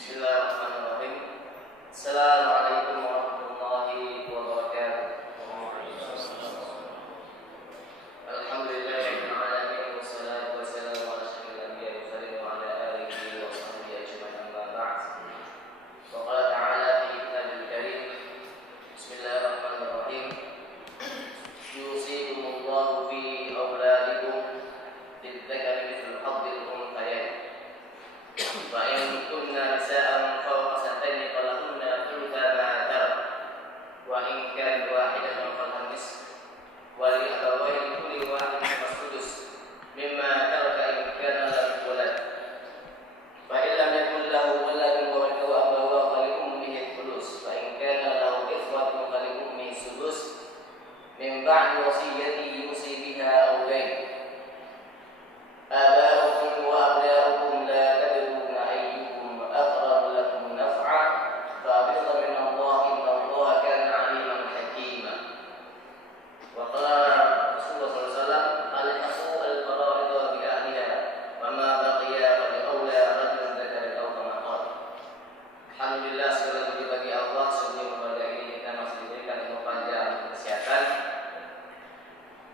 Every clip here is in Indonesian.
Bismillahirrahmanirrahim. Assalamualaikum warahmatullahi wabarakatuh. Alhamdulillahirabbil alamin wassalatu wassalamu ala asyrofil anbiya'i wal mursalin wa ala alihi wa sahbihi ajma'in amma ba'd. Wa qala ta'ala fi kitabil karim. Bismillahirrahmanirrahim. Yusikumullahu fi auladikum lidzakari mithlu haddzil unthayayn. Wa in kunna nisa'an fawqa sanatayn falahunna thulutha ma tarak. Wa in kanat wahidatan falaha nisfu wa li abawayhi likulli wahidin as-sudus mimma taraka in kana lahu walad. Fa in lam yakul lahu waladun wa warithahu abawahu fali ummihi thulus. Fa in kana lahu ikhwatun fali ummihi sudus min ba'di wasiyyati yusi biha aw dayn. Aba'ukum wa abna'ukum la tadruna ayyukum aqrabu lakum naf'a fa'abidha min Allah inna Allah kana 'aliman hakima. Wa qala Rasulullah sallallahu alaihi wasallam al-aqu al-fara'id bi ahliha wa ma baqiya fa li awla rajulin dzakarin aw kama qala. Alhamdulillah, segala puji bagi Allah. Sebelum kepada ini kita masih diberikan umur panjang kesehatan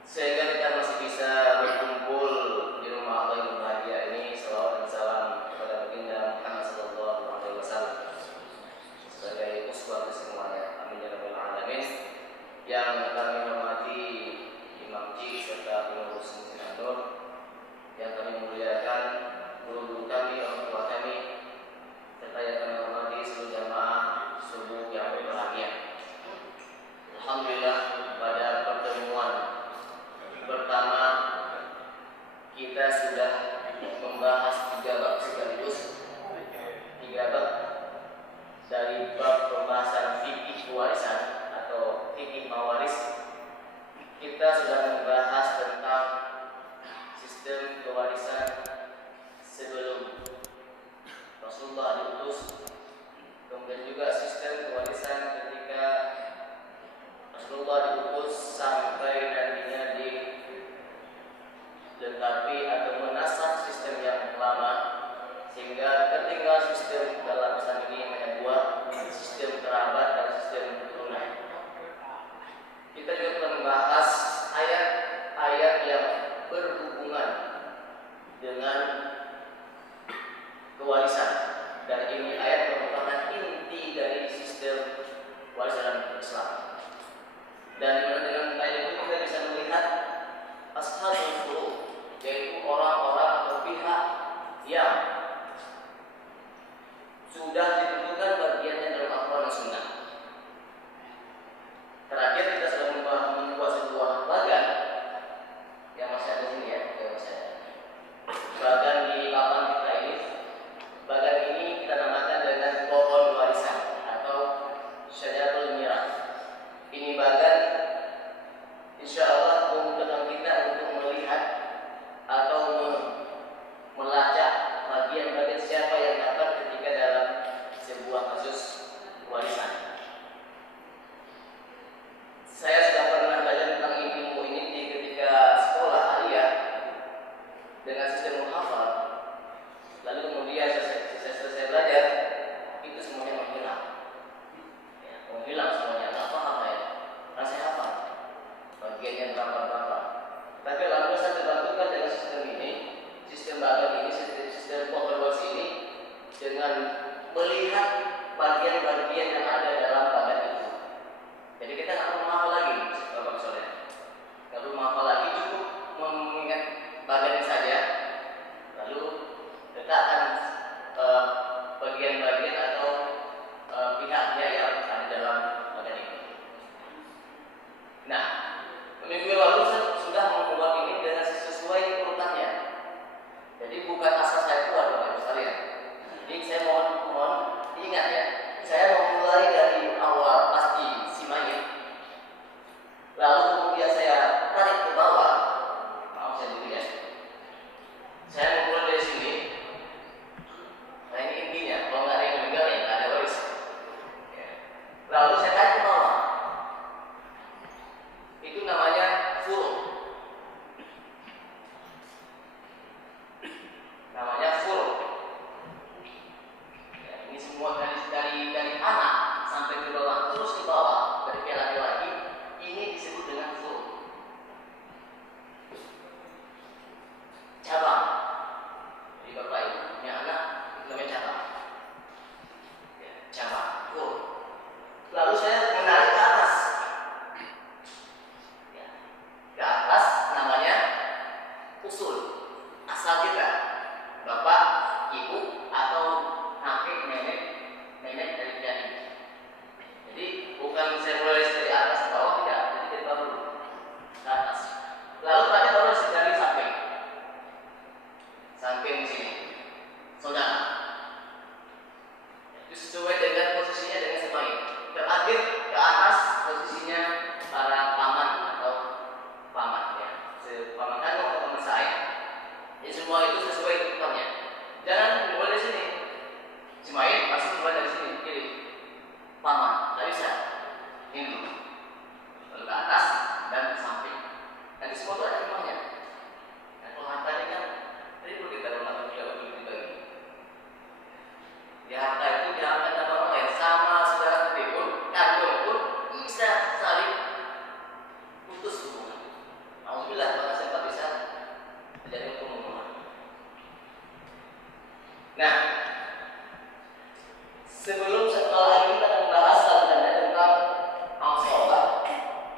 sehingga kita masih bisa berkumpul di rumah Allah yang bahagia ini. Salawat dan salam kepada baginda Muhammad sallallahu alaihi wasallam sebagai uswah semuanya. Amin ya rabbal alamin. Yang kami hormati Imam Ji serta pengurus Masjid An-Nur, yang kami muliakan guru-guru kami, orang tua kami, serta yang kami hormati seluruh jamaah subuh yang berbahagia. Alhamdulillah, pada pertemuan pertama kita sudah membahas 3 bab sekaligus. 3 bab dari bab pembahasan fikih warisan atau fikih mawaris. Kita sudah membahas tentang sistem kewarisan sebelum Rasulullah diutus, kemudian juga sistem kewarisan ketika Rasulullah diutus sampai nantinya dilengkapi atau menasakh sistem yang lama, sehingga tertinggal sistem dalam Islam ini hanya 2, sistem kerabat dan sistem keturunan. Kita juga telah membahas ayat-ayat yang berhubungan dengan kewarisan, dan ini ayat merupakan inti dari sistem warisan Islam. Dan dengan ayat itu kita bisa melihat ashabul furu', yaitu orang-orang atau pihak yang sudah ditentukan bagiannya dalam Al-Quran dan Sunnah. Terakhir kita sudah membuat sebuah bagan yang masih ada sini ya, bagan di papan kita ini. Bagan ini kita namakan dengan pohon warisan atau syajaratul mirah. Ini bagan insya Allah memudahkan kita untuk melihat atau melacak bagian-bagian siapa yang dapat ketika dalam sebuah kasus warisan. Saya sudah pernah belajar tentang ilmu ini di ketika sekolah aliyah dengan sistem muhafal. Lalu kemudian saya belajar, itu semuanya menghilang. Ya, menghilang semuanya, nggak paham saya. Karena saya hafal bagiannya berapa. Tapi alhamdulillah saya terbantukan dengan sistem ini, sistem bagan ini, sistem pengurus ini, dengan melihat bagian-bagian yang ada dalam bagan itu. Jadi kita nggak perlu menghafal lagi, Bapak Soleh. Nggak perlu menghafal lagi, cukup mengingat bagannya saja. asal kita, bapak, ibu, atau kakek, nenek, nenek dari pihak ibu. Jadi bukan saya mulai dari atas ke bawah, tidak, jadi dari bawah dulu ke atas. Lalu tadi baru dari samping, samping sini, saudara. Itu sesuai dengan posisinya dengan sebaik. Terakhir ke atas posisinya para paman atau paman ya, paman kamu atau paman saya. Jadi semua itu sesuai urutannya. Jangan mulai dari sini. Ismail pasti mulai dari sini kiri. Paman, tidak bisa. Ini dulu. Lalu ke atas dan ke samping. Nanti semua itu ada jumlahnya. Dan kalau hartanya kan tadi perlu kita rumah juga untuk dibagi. Di harta itu jangan ada orang lain sama saudara sendiri pun, kandung pun bisa saling putus hubungan. Alhamdulillah maka sempat bisa terjadi hubungan. Nah, sebelum setelah ini kita akan membahas tentang al-sholat,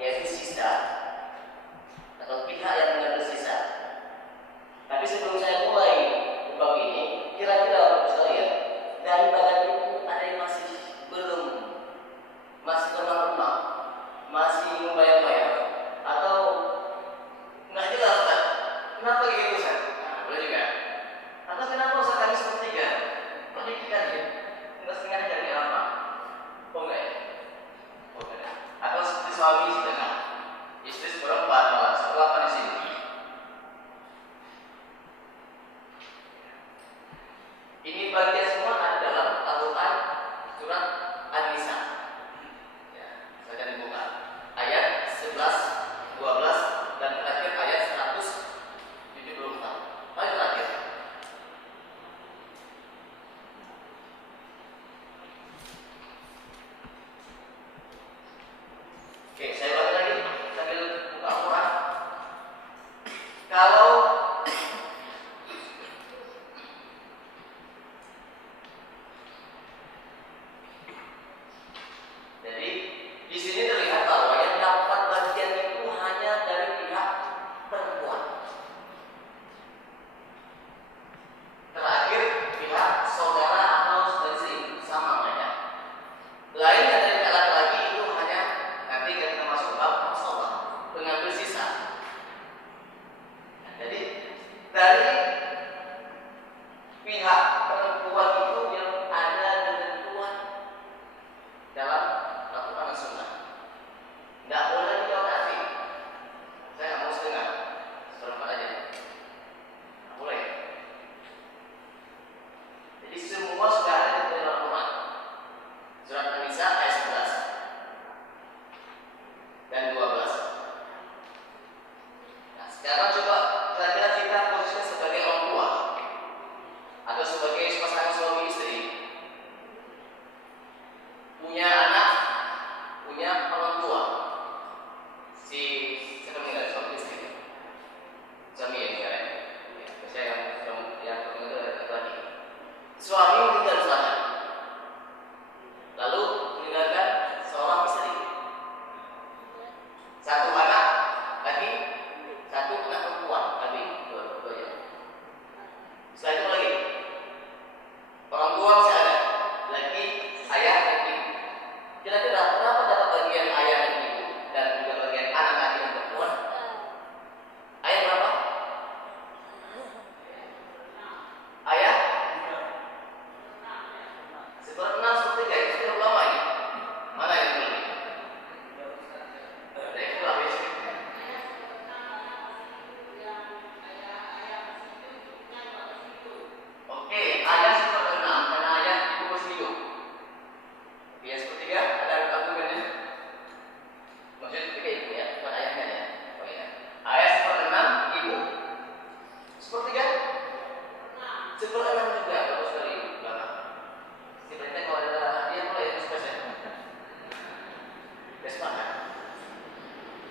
yaitu sisa atau pihak yang mengambil sisa. Tapi sebelum saya mulai bab ini, kira-kira Bapak sekalian, dari bagian itu ada yang masih lemah-lemah, masih membayang-bayang, atau nggak jelas Ustaz? Kenapa gitu Ustaz? Nah, boleh juga. Atau kenapa Ustaz kami sepertiga? Pendidikan ya, enggak setengah dari apa? Oh enggak ya? Oh enggak. Atau seperti suami setengah, istri seperempat malah, setelah apa di sini? Ini bagian semua ada dalam Al-Quran surat An-Nisa. Ya, saya akan dibuka ayat 11, 12 dan terakhir ayat 174. Ayat terakhir. Oke, saya baca lagi sambil buka Al-Quran. Kalau jadi di sini terlihat bahwa yang dapat bagian itu hanya dari pihak perempuan. Terakhir pihak saudara atau saudari sama banyak. Lainnya dari pihak laki-laki itu hanya nanti kita masuk bab sholat pengambil sisa. Jadi dari pihak perempuan itu yang ada ketentuan dalam Al-Quran dan Sunnah. Tidak boleh dibatasi. Saya nggak mau setengah, seperempat aja. Nggak boleh. Jadi semua sudah ada di dalam Al-Quran. Surat An-Nisa ayat 11 dan 12. Nah, sekarang coba kira-kira kita posisinya sebagai orang tua atau sebagai pasangan suami istri, punya anak, punya orang tua. Si siapa meninggal, suami istri? Suami ya meninggal ya. Saya yang meninggal lagi. Suami meninggal misalnya, lalu meninggalkan seorang istri, satu anak lagi, satu anak perempuan lagi, dua ya. Setelah itu lagi orang tua masih ada, lagi ayah dan ibu. Kira-kira berapa dapat bagian ayah dan ibu dan juga bagian anak laki dan perempuan? Ayah berapa? Ayah? 1/6, 1/3, itu sudah lama ini. Mana yang lebih? Ada yang kurang habis. Oke, ayah 1/6 karena ayah ibu masih hidup. Dia 1/3 ada argumennya. Maksudnya 1/3 ibu ya, bukan ayahnya ya. Oh iya. Ayah 1/6, ibu 1/3. 1/6 juga, bagus sekali ibu. Sebenarnya kalau ada hadiah boleh ya, spesial. Ya semangat.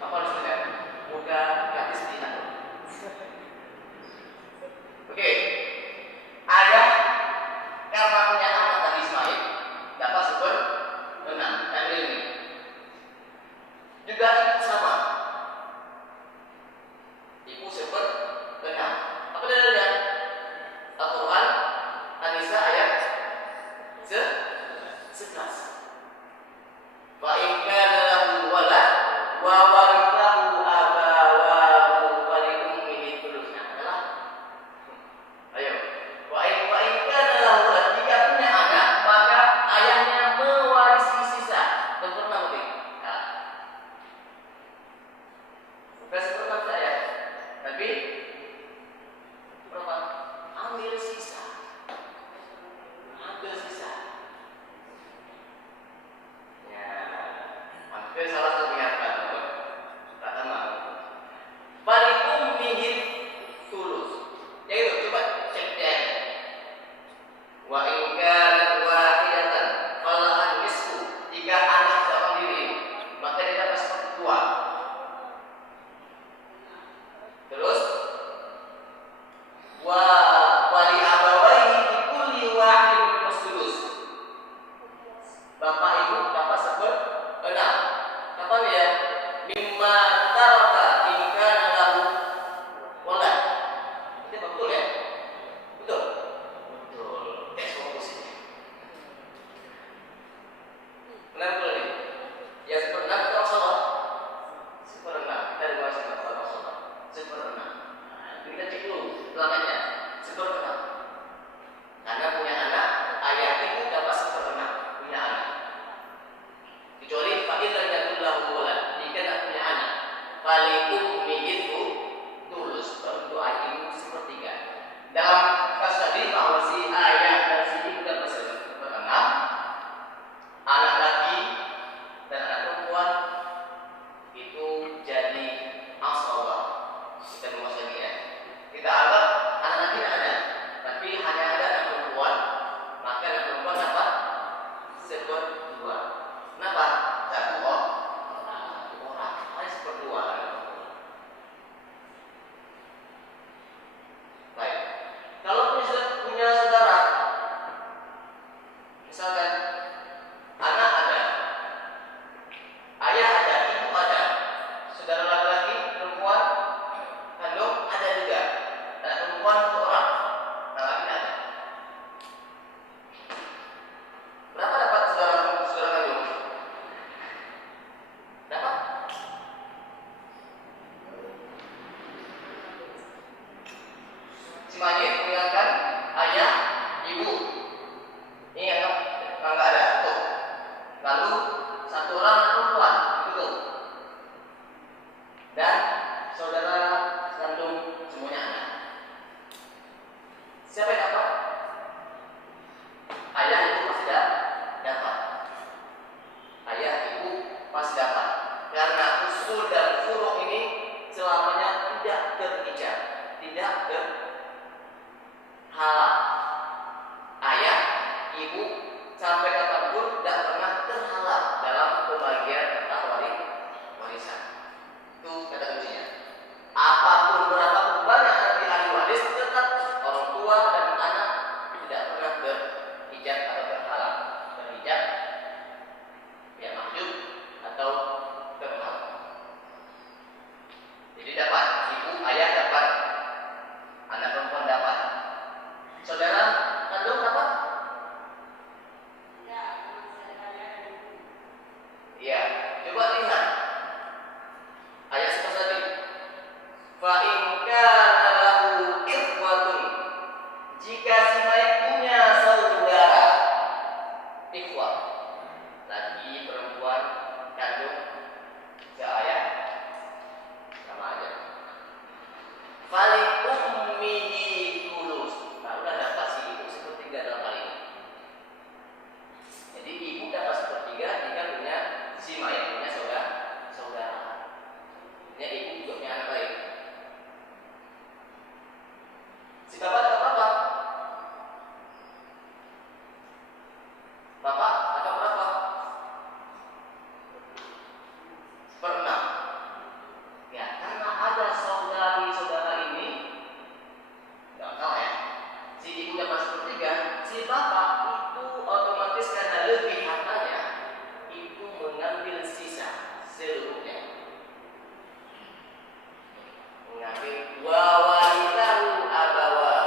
Apa harus lihat? Muka gratis di sana. Oke. Ayah karena punya anak tadi Ismail dapat 1/6 dan ini juga ibu sama. Ibu 1/6. Apa bedanya? wa wali abawaihi bi kulli wahidin minhum sulus. Bapak ibu dapat seperenam. Kapan ya? Mimma taraka in kana lahu walad. Itu betul ya? Betul. Betul. Tes fokus ini. Benar betul nih. Yang seperenam itu masalah. Seperenam. Kita dua masalah. Seperenam. Kita cek dulu belakangnya. Seperenam. Karena punya anak, ayah ibu dapat seperenam punya anak. Kecuali fa'il lam yakul lahu walad, jika tak punya anak, fali ummihi tulus, baru untuk ayah ibu sepertiga. Dalam kasus tadi bahwa si ayah dan si ibu dapat seperenam, anak laki dan anak perempuan itu jadi asabah. Kita rumus lagi ya. Kita anggap anak laki tidak ada, tapi hanya ada anak perempuan, maka anak perempuan dapat seperdua. Kenapa? Satu orang, hanya seperdua. Baik. Kalau punya saudara, misalkan anak ada, ayah ada, ibu ada, saudara laki-laki, perempuan, kandung ada juga. Anak perempuan satu orang, anak laki ada. Berapa dapat saudara kandung? Dapat? Si mayit meninggalkan ayah, ibu. Ini yang nggak ada satu. Lalu satu orang anak perempuan, betul. Dan saudara kandung semuanya anak. Siapa yang dapat? Ayah ibu pasti dapat. Ayah ibu pasti dapat. Karena usul dan furu' ini selamanya tidak terhijab, tidak terhalang. Ayah, ibu sampai kapanpun tidak pernah terhalang dalam pembagian harta warisan. Itu kata kuncinya. Apapun berapapun banyak nanti ahli waris, tetap orang tua dan anak tidak pernah terhijab atau terhalang. Terhijab, ya mahjub atau terhalang. Jadi dapat, ibu, ayah dapat, anak perempuan dapat, saudara kandung dapat. Iya, coba lihat ayat seperti tadi. Fa in kana lahu ikhwatun, jika si mayit punya saudara, ikhwah, laki perempuan kandung seayah sama aja. Fali ummihi tulus, nah udah dapat si ibu sepertiga dalam hal ini. Jadi ibu dapat sepertiga jika punya si mayit punya saudara. Ya ibu juga punya anak lain. Si bapak dapat berapa? Bapak dapat berapa? Seperenam. Ya, karena ada saudara ini, nggak salah ya. Si ibu dapat sepertiga, si bapak itu otomatis karena lebih hartanya, ibu mengambil sisa seluruhnya. Mengambil wa warithahu abawa,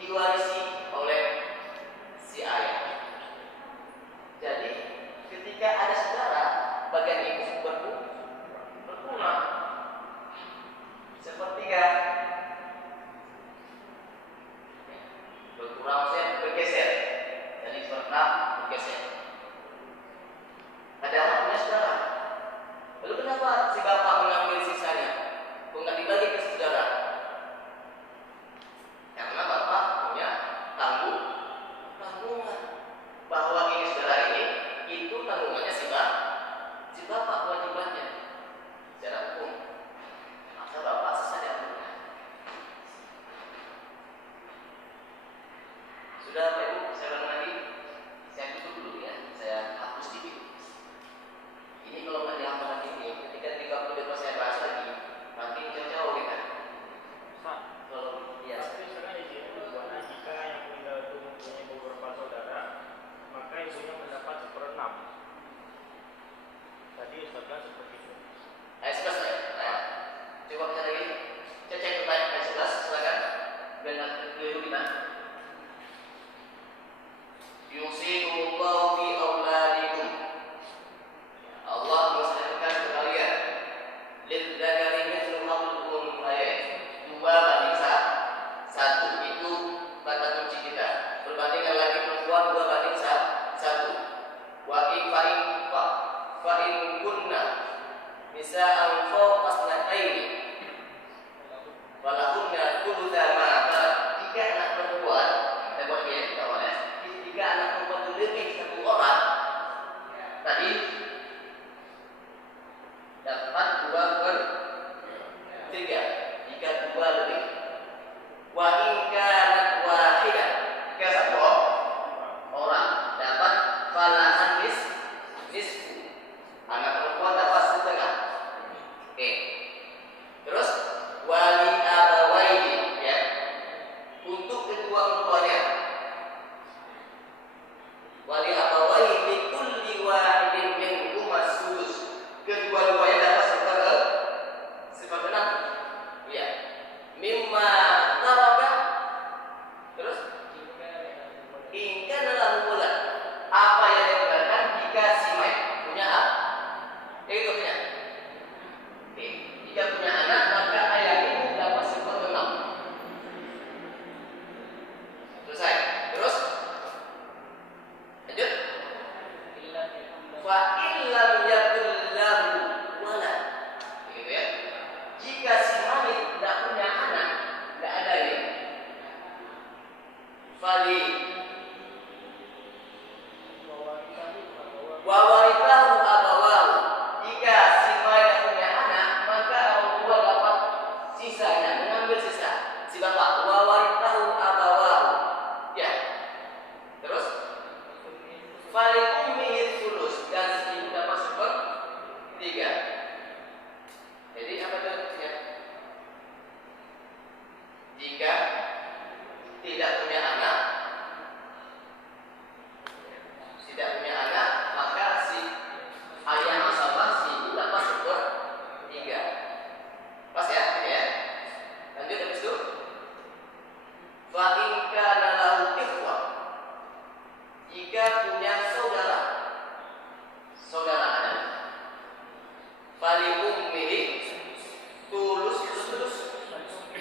diwarisi oleh si ayah. Jadi ketika ada saudara, bagian ibu berkurang sepertiga, berkurang maksudnya bergeser, jadi seperenam bergeser. Padahal punya saudara. Lalu kenapa si bapak mengambil sisanya? Enggak dibagi ke saudara? Karena bapak punya tanggungan bahwa ini saudara ini, itu tanggungannya si bapak kewajibannya secara hukum. Maka bapak sisa punya. Sudah Pak Ibu, saya ulang lagi. Saya tutup dulu ya, saya hapus sedikit. Ini kalau nggak dihapus lagi ini, ketika 30 depan saya bahas lagi, makin jauh-jauh kita. Kalau bapak, wa warithahu abawahu. Ya. Terus fali ummihi sulus, dan si ibu dapat sepertiga. Jadi apa itu artinya? Jika tidak punya anak, maka si ayah asabah si ibu dapat sepertiga. Pas ya, ini ya. Lanjut habis itu. Fa in kana lahu ikhwah, jika punya saudara ada. Fali ummihi tulus sudus,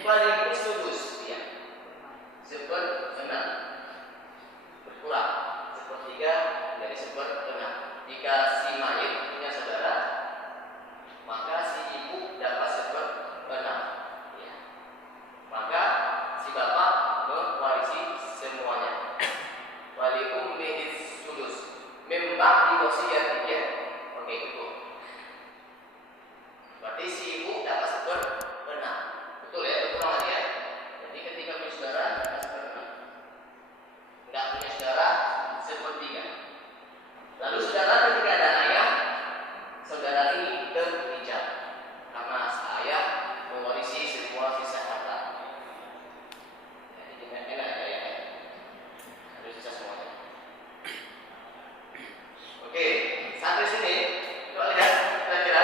fali ummihi sudus, ya. Seperenam berkurang, sepertiga dari seperenam. Jika si mayit punya saudara, maka si ibu dapat seperenam, ya. Maka si bapak mewarisi semuanya. Wali ummihi sudus mim ba'di wasiyatih. Oke, itu. Berarti si ibu dapat seperenam. Betul ya, betul banget ya. Jadi ketika punya saudara dapat seperenam. Enggak punya saudara sepertiga. Lalu saudara ketika ada ayah, saudara ini terhijab karena ayah mewarisi semua sisa harta. Jadi enak ya, harus sisa semuanya. Oke, sampai sini coba lihat kira-kira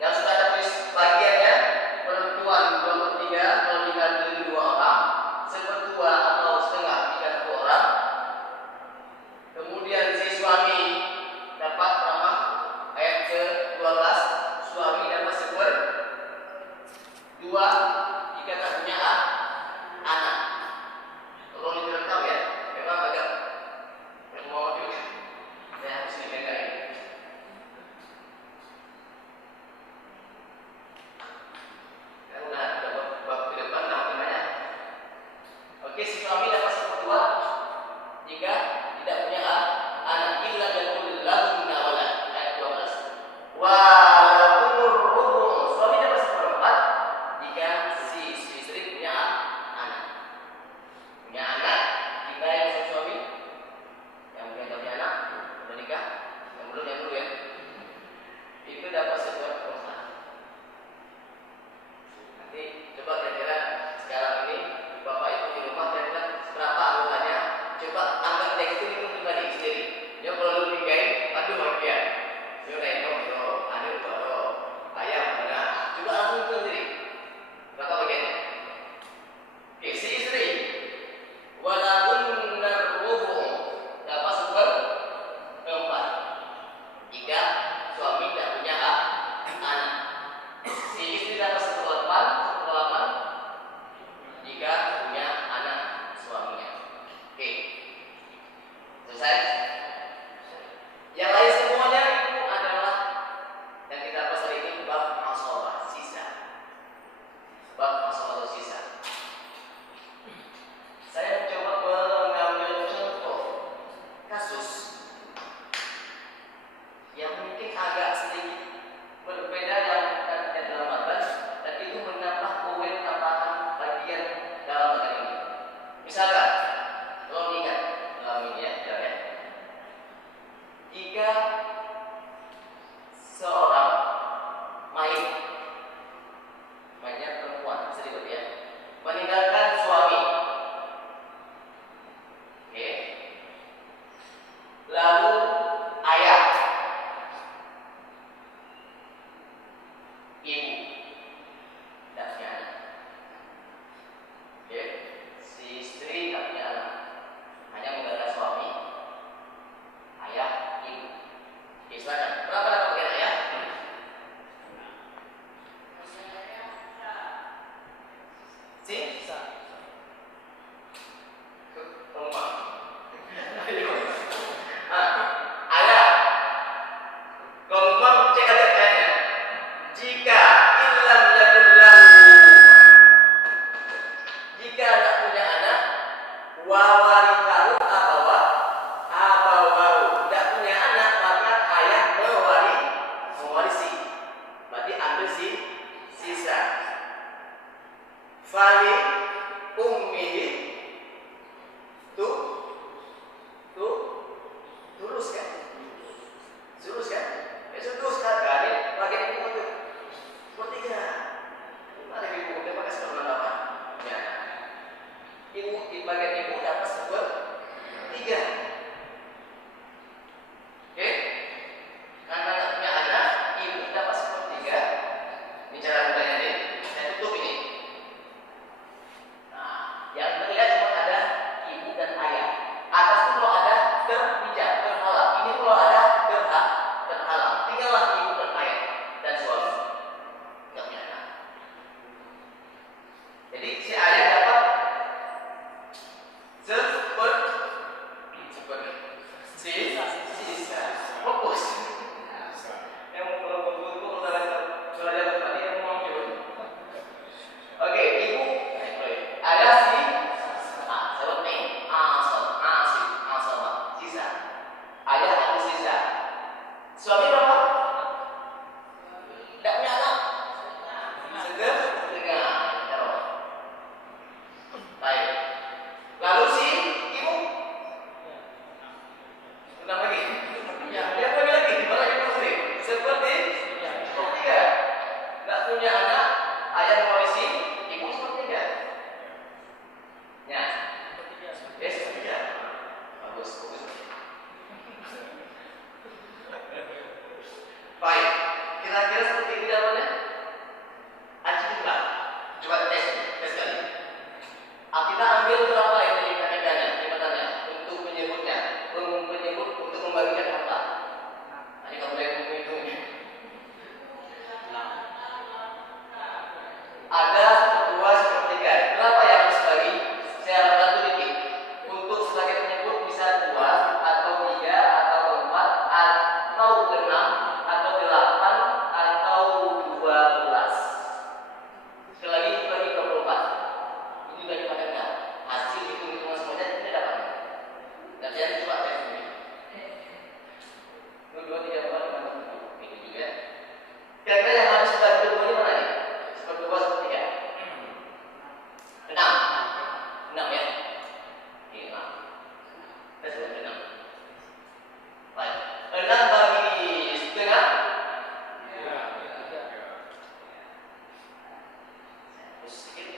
yang sudah ada tulis bagiannya. Perempuan 2/3 kalau nikah dari 2 orang, 1/2 atau setengah jika 1 orang. Kemudian si suami dapat berapa? Ayat ke-12, suami dapat 1/2 jika tak punya anak. Tolong direkam ya, memang agak mau juga. Saya harus dipegang ini. Karena bab ke depan namanya. Oke, si suami dapat 1/2 jika tidak punya anak, illa yakul lahu walad. Ayat 12. Wa lakumur rubu', suami dapat 1/4 jika si istri punya anak. Punya anak, jika yang suami yang punya anak menikah, yang belum ya, itu dapat 1/4. Nanti coba kira-kira sekarang ini bapak ibu di rumah kira-kira berapa anggotanya? Coba anggap teks itu hitung pribadi sendiri. Ya kalau lu nikahin, aduh bagian. Yo nengok, aduh baru ayam benar. Coba langsung hitung sendiri. Berapa bagiannya? Oke, si istri walahun narrubu dapat 1/4 jika suami tidak punya anak. Si istri dapat 1/8 jika punya anak suaminya. Oke, selesai. Yang lain semuanya itu adalah yang kita bahas hari ini, bab asabah, sisa. Bab asabah atau sisa. Saya coba mengambil contoh kasus yang mungkin agak sedikit berbeda dalam batas, dan itu menambah poin tambahan bagian dalam bagian ini. Misalkan, kalau ingat dalam ini ya, jika seorang mayatnya perempuan, sedikit ya, meninggalkan suami, oke, lalu ayah, ibu, tidak punya anak, oke, si istri tidak punya anak, hanya meninggalkan suami, ayah, ibu. Oke, silakan. Berapa dapat bagian ayah? Sisa. Keempat. Ayah. Keempat cek aja kayaknya. Jika illam yakul lahu, jika tak punya anak, wa warithahu abawahu, tidak punya anak, maka ayah mewarisi. Berarti ambil sisa. Fali ummihi tuh tulus kan? Tulus kan? Tulus kan? Ini bagian ibu itu sepertiga. Mana ibu dia pakai seperempat? Ya. Ibu di bagian ibu dapat sepertiga. Oke? Karena nggak punya anak, ibu dapat sepertiga. Ini cara mudahnya nih. Saya tutup ini. Nah, yang terlihat cuma ada ibu dan ayah. Atas itu kalau ada terpijak, terhalang. Ini kalau ada terhalang. Tinggallah ibu dan ayah dan suami. Nggak punya anak. Jadi si ayah dapat sisa. Fokus. Yang kalau betul sudah dapat tadi yang mau coba. Oke, ibu ada seperti asal sisa. Ayah ada sisa. Suami berapa? Tidak punya anak. Setengah. Baik. Lalu si ibu ulang lagi. Ya, dia bagi lagi. Malah ibu sendiri. Seperti tiga. Tidak punya anak, ayah polisi, ibu seperti tiga. Ya. Seperti tiga. Bagus. Baik. Kira-kira seperti itu jawabannya? Coba tes kali. Kita ambil berapa ini kaidahnya untuk menyebutnya, untuk membagikan harta. Ini kamu lihat buku-bukunya. Ada dua sepertiga. Berapa yang harus bagi? Saya bantu dikit. Untuk sebagai penyebut bisa 2 atau 3 atau 4 atau 6 atau 8 atau 12. Sekali lagi bagi 24. Ini bagi pakai hasil hitung-hitungan semuanya tidak dapat. Dan saya coba cek sendiri. 2, 3, 4, 5, 6, 7. Ini juga. Kira-kira yang harus bagi keduanya mana nih? Seperti 2, seperti 3. 6 ya? Ini 6. Saya sudah 6. Baik. 6 bagi setengah. Terus sedikit.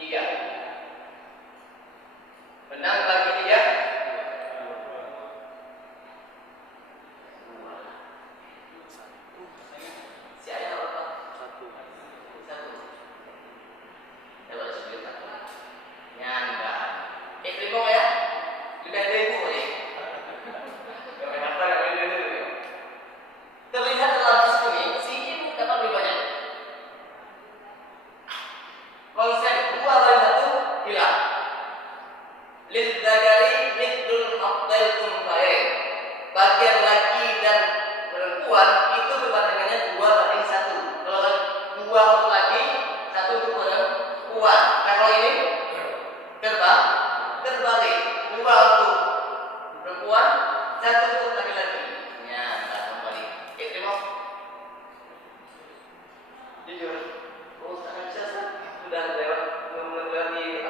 3. Menang bagi 3. 2. Si ayah berapa? 1. Dapat 1. Nyanda. Terima ya? Sudah ada ibu ya? Terlihat dalam sini, si ibu dapat lebih banyak. Konsep 2 bagi 1 hilang. Lidzakari mithlul hadzil unthayain. Bagian laki dan perempuan itu perbandingannya 2:1. Kalau 2 untuk laki, 1 untuk perempuan. Nah kalau ini terbalik. 2 untuk perempuan, 1 untuk laki-laki. Ya, kembali. Terima. Jujur. Oh, sangat bisa sudah lewat melewati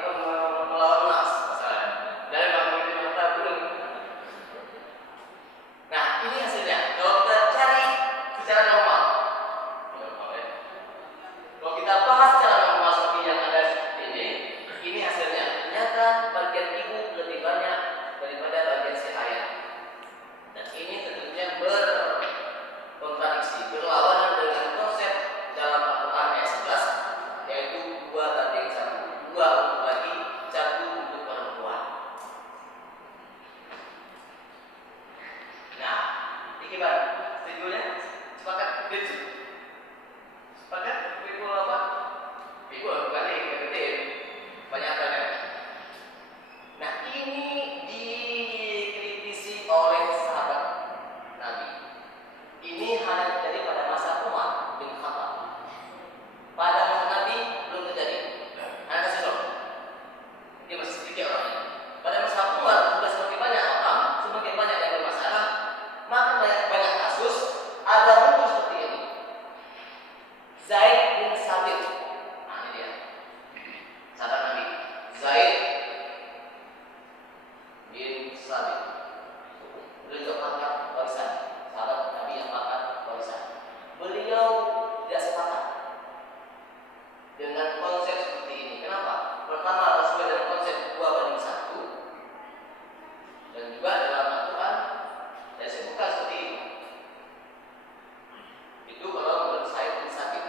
melawan nas masalahnya. Dari bangun mata belum. Nah, ini hasilnya. Kalau kita cari secara normal. Kalau kita bahas secara normal seperti yang ada seperti ini hasilnya. Ternyata bagian ibu lebih banyak daripada bagian si ayah. Dan ini tentunya berkontradiksi, berlawanan dengan konsep dalam Al-Quran Zaid bin Sabit. Nah, ini dia. Sahabat Nabi. Zaid bin Sabit. Beliau makan warisan. Sahabat Nabi yang makan warisan. Beliau tidak sepakat dengan konsep seperti ini. Kenapa? Pertama, sesuai dengan konsep dua banding satu, dan juga dalam aturan saya sebutkan seperti ini. Itu kalau menurut Zaid bin Sabit.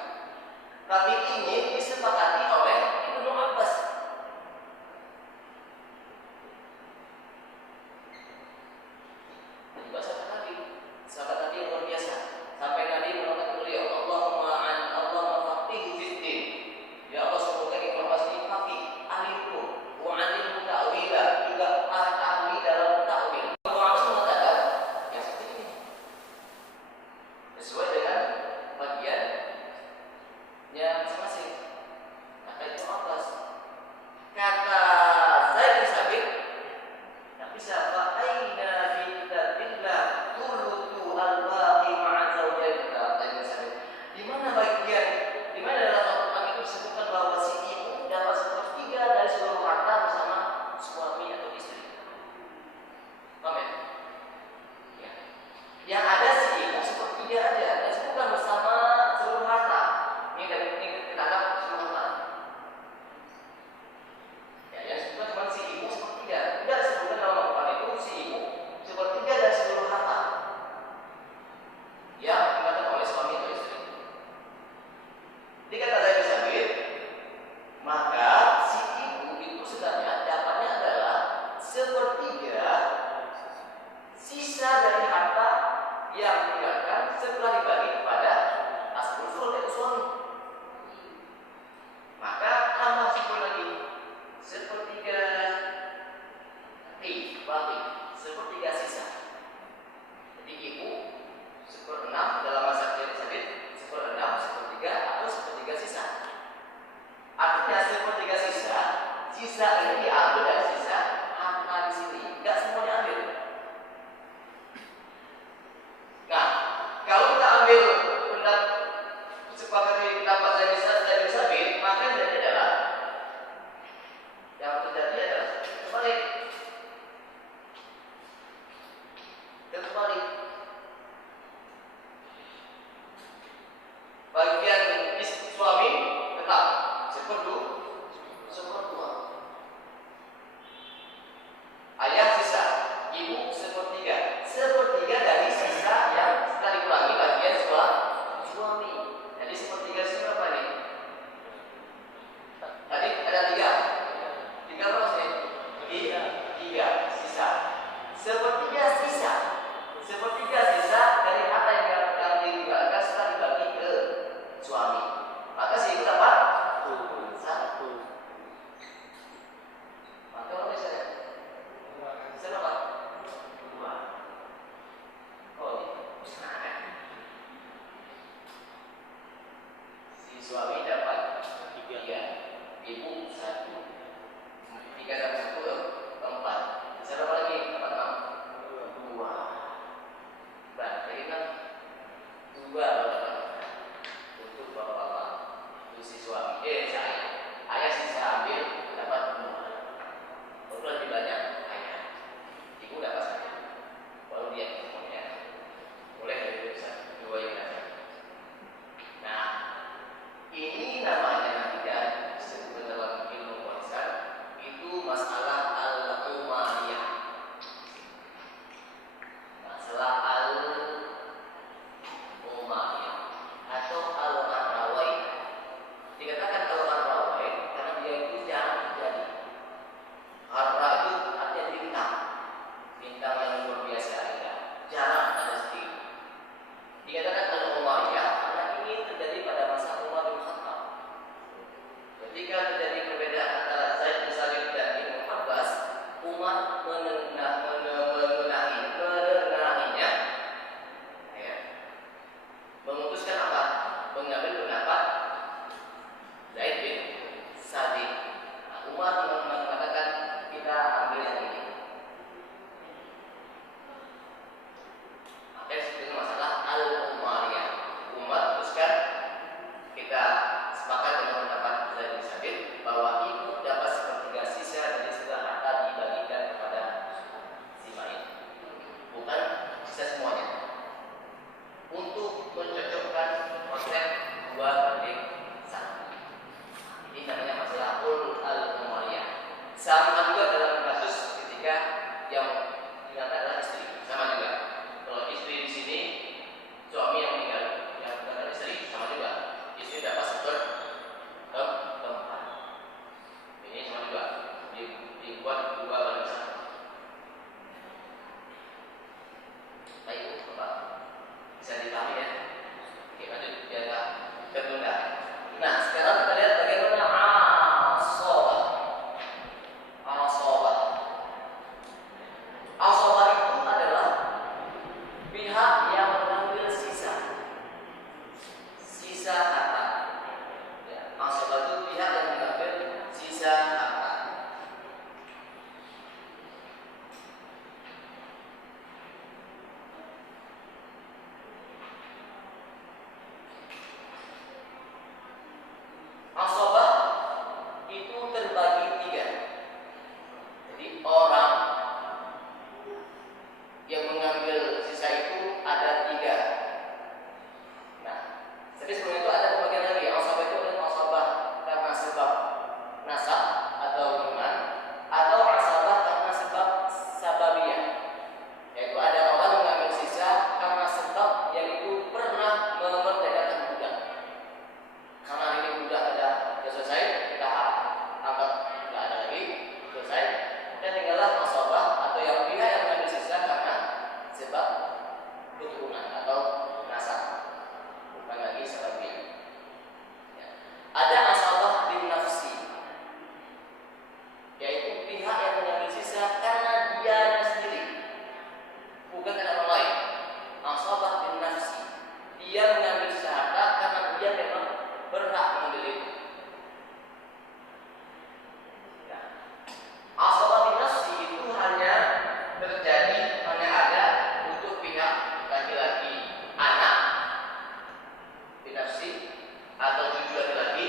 atau cucu laki-laki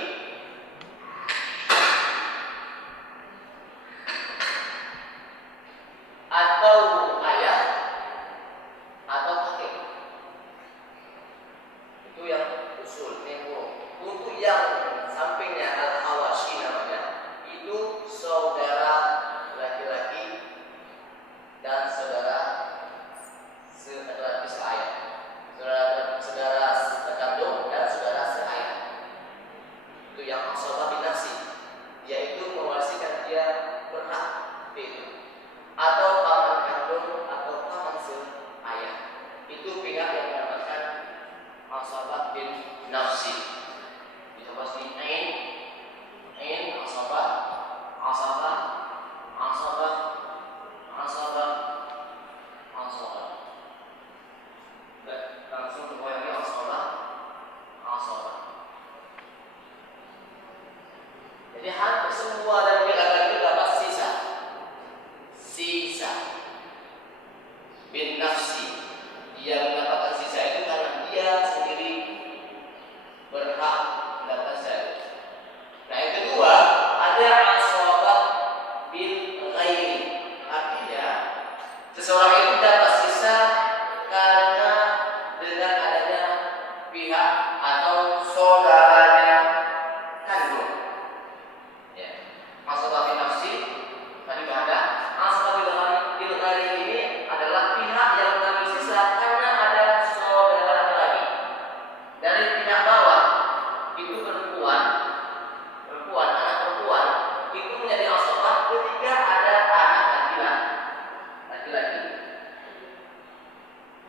atau ayah atau kakek. Itu yang usul, untuk yang sampingnya al-hawashi namanya, itu saudara laki-laki dan saudara laki-laki seayah, saudara sekandung dan saudara seayah. Itu yang asabah binafsi, yaitu mewarisikan dia berhak itu, atau paman kandung atau paman seayah. Itu pihak yang mendapatkan asabah bin nafsi. Dicoba di ain asabah, asabah, asabah, asabah, asabah. Langsung semuanya asabah, asabah. Jadi hampir semua dari laki-laki itu dapat sisa bin nafsi. Dia mendapatkan sisa itu karena dia sendiri berhak mendapatkan sisa. Nah, yang kedua ada asabah bil ghairi. Artinya seseorang itu dapat sisa karena dengan adanya pihak atau saudaranya kandung. Ya. Asabah bin nafsi tadi nggak ada. Asabah bil ghairi ini adalah pihak yang mengambil sisa karena ada saudara laki-laki. Dari pihak bawah itu perempuan, anak perempuan itu menjadi asabah ketika ada anak laki-laki.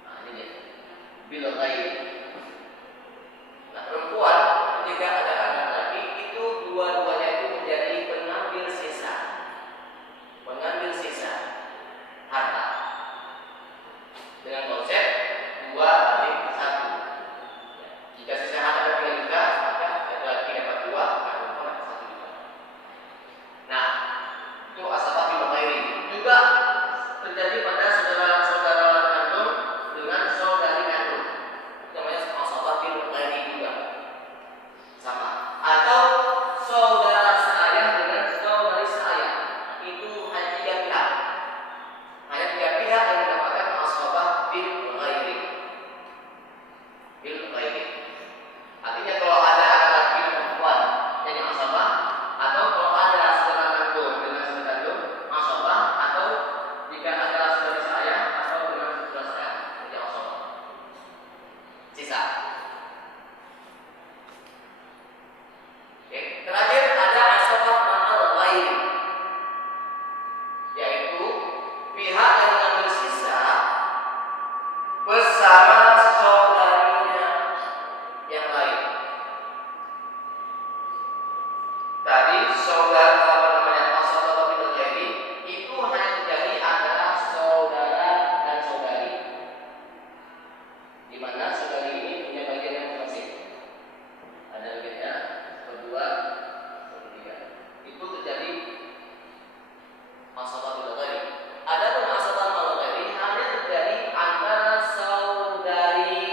Nah, ini dia. Bil ghairi. Nah, perempuan ketika ada anak laki itu dua-duanya itu menjadi pengambil sisa harta dengan konsep 2:1. Jika sisa harta ada 3 juta, maka laki-laki dapat 2, perempuan dapat 1 juta. Nah, itu asabah bil ghairi. Juga terjadi pada saudara kandung dengan saudari kandung. Namanya asabah bil ghairi juga. Sama. Atau saudara seayah dengan saudari seayah. Itu hanya 3 pihak. Hanya 3 pihak yang mendapatkan asabah bil ghairi. Artinya kalau ada laki dan perempuan jadi asabah, atau kalau ada saudara kandung dengan saudara kandung asabah, atau jika ada saudara seayah atau dengan saudara seayah jadi asabah. Sisa. Oke, terakhir ada asabah ma'al ghairi, yaitu pihak yang mengambil sisa bersama saudarinya yang lain. Tadi asabah bil ghairi itu hanya terjadi antara saudara dan saudari, di mana saudari ini punya bagian yang masing-masing. Ada bagiannya kedua, ketiga. Itu terjadi asabah bil ghairi. Adapun asabah bil ghairi hanya terjadi antara saudari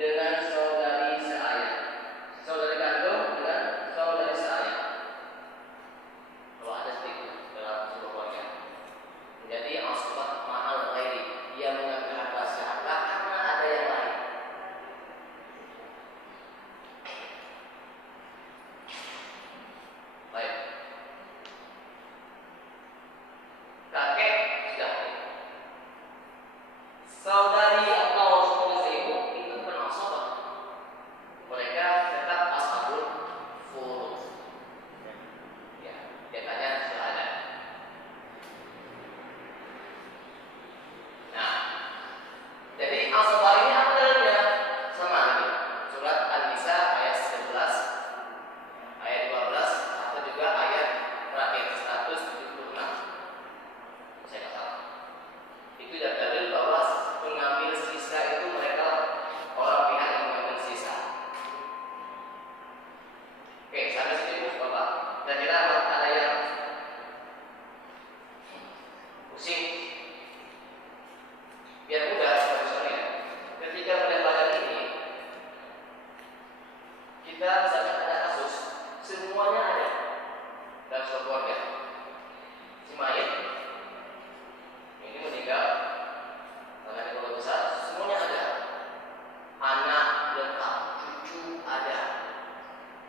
dengan saudari seayah, saudari kandung dengan saudari seayah. Kalau ada sedikit dalam sebuah keluarga, menjadi asabah ma'al ghairi. Dia mengambil harta seharta karena ada yang lain. Baik. Kakek sudah. Saudari atau saudara seibu itu bukan asabah. Mereka tetap ashabul furud. Ya, biasanya sudah ada. Nah, jadi asabah ini apa dalilnya? Sama lagi. Surat An-Nisa ayat 11, ayat 12, atau juga ayat terakhir 176. Saya nggak salah. Itu dalil bahwa pengambil sisa itu mereka orang pihak yang mengambil sisa. Oke, sampai sini Bu, Bapak. Kira-kira ada yang pusing? Biar mudah soalnya. Ketika mendapatkan ini, kita misalkan ada kasus semuanya ada dalam suatu keluarga. Si mayit ini meninggal, tangan keluarga besar, semuanya ada. Anak lengkap, cucu ada,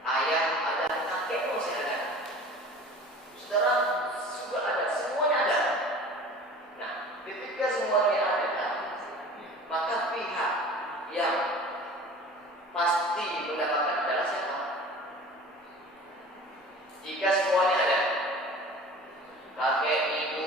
ayah ada, kakek masih ada, saudara juga ada, semuanya ada. Nah, ketika semuanya ada, maka pihak yang pasti mendapatkan adalah siapa? Jika semuanya ada, kakek, ibu,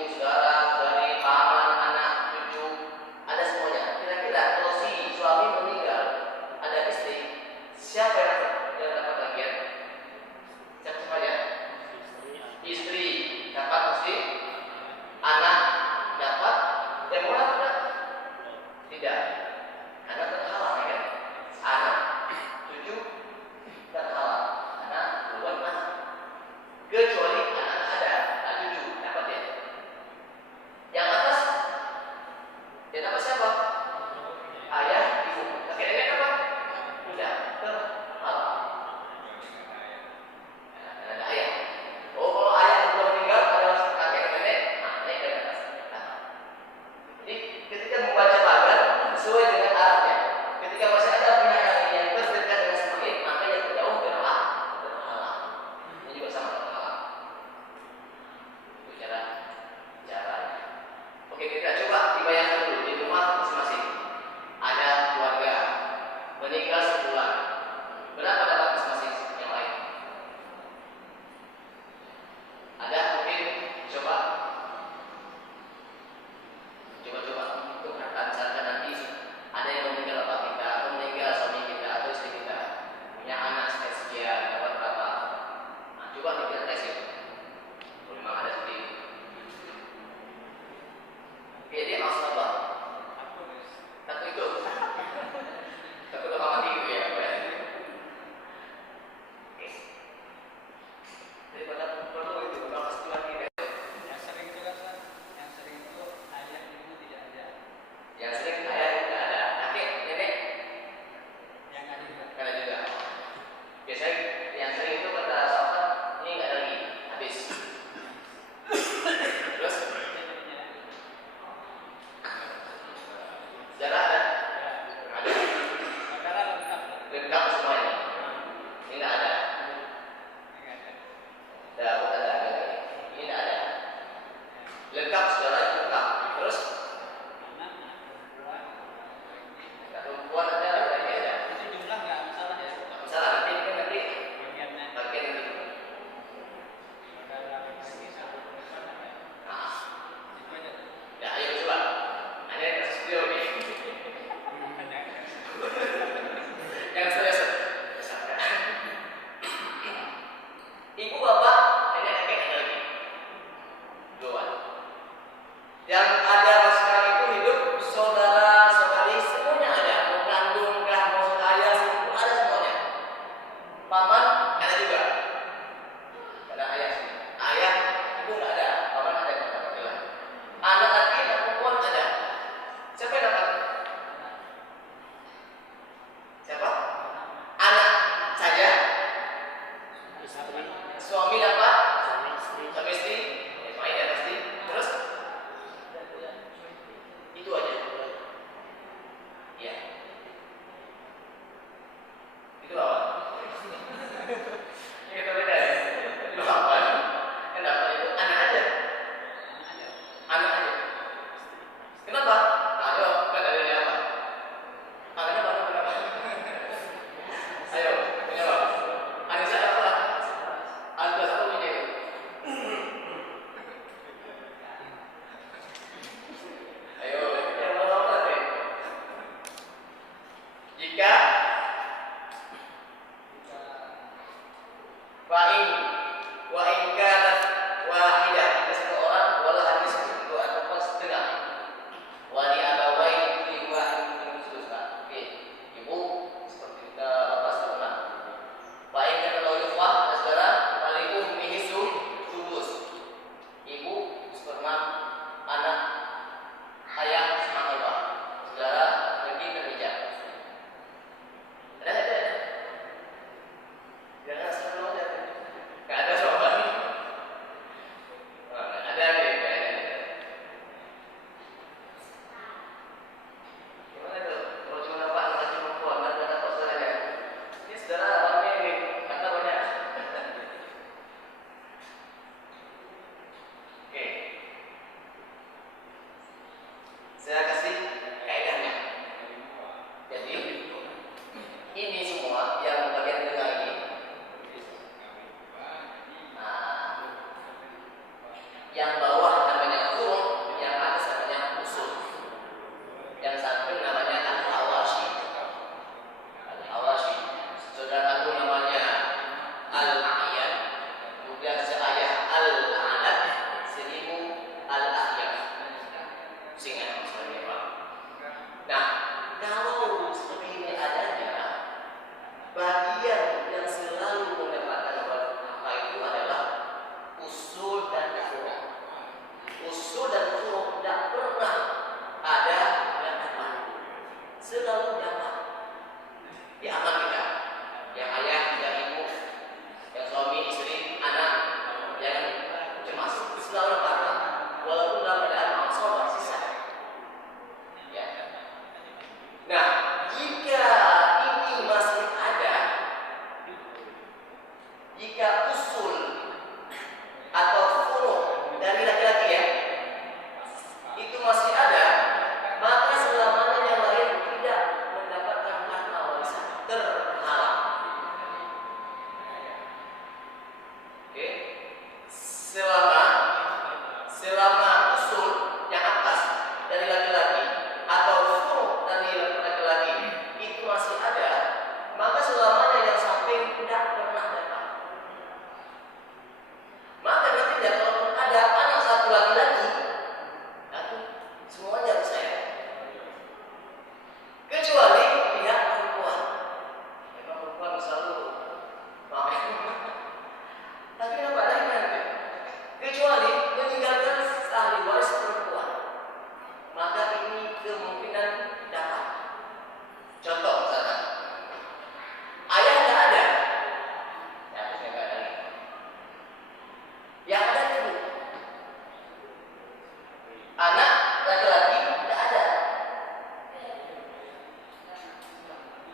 Jika usul atau furu dari laki-laki ya, itu masih ada, maka selamanya yang lain tidak mendapatkan harta warisan, terhalang. Oke, selama usul yang atas dari laki-laki atau furu dari laki-laki itu masih ada, maka selamanya yang samping tidak pernah dapat. Maka nantinya kalau ada anak satu laki-laki, semuanya harus saya. Kecuali pihak perempuan. Memang perempuan selalu maaf. Tapi kenapa lain? Kecuali meninggalkan ahli waris perempuan, maka ini kemungkinan dapat. Contoh misalkan, ayah tidak ada, ya harusnya nggak ada. Yang ada ibu, anak laki-laki tidak ada.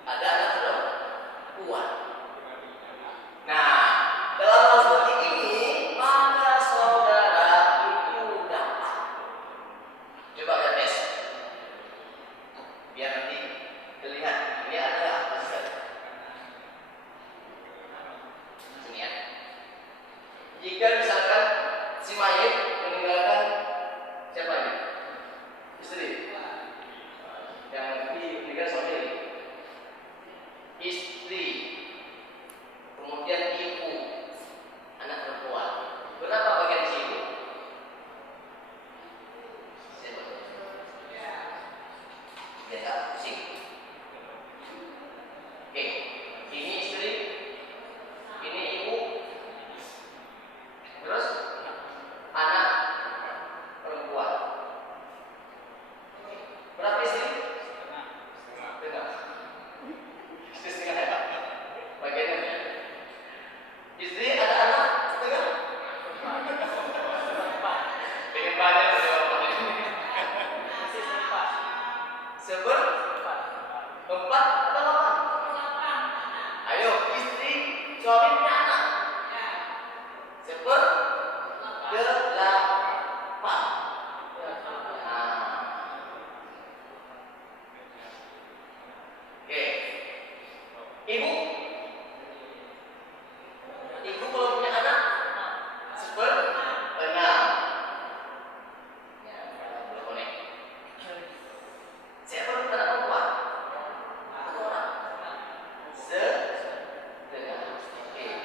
Ada anak perempuan. Nah, dalam hal seperti ini, maka saudara itu dapat. Coba kita tes, biar nanti terlihat ini ada apa saja. Sini ya. Jika misalkan si mayit meninggalkan siapa ini? Istri. Yang meninggal suami. Istri. Kemudian ibu, anak perempuan. Berapa bagian si ibu? Biasa pusing. Oke, ini istri, ini ibu, terus anak perempuan. Berapa istri? Setengah. Istri setengah ya? Bagiannya. Istri ada anak setengah. Pengen banyak jawabannya. Seperempat atau apa? Ayo, istri, suami punya anak. Seperdelapan. Oke. Ibu kalau punya anak seperenam. Ya, boleh konek. Siapa yang anak perempuan? Satu orang. Setengah. Oke.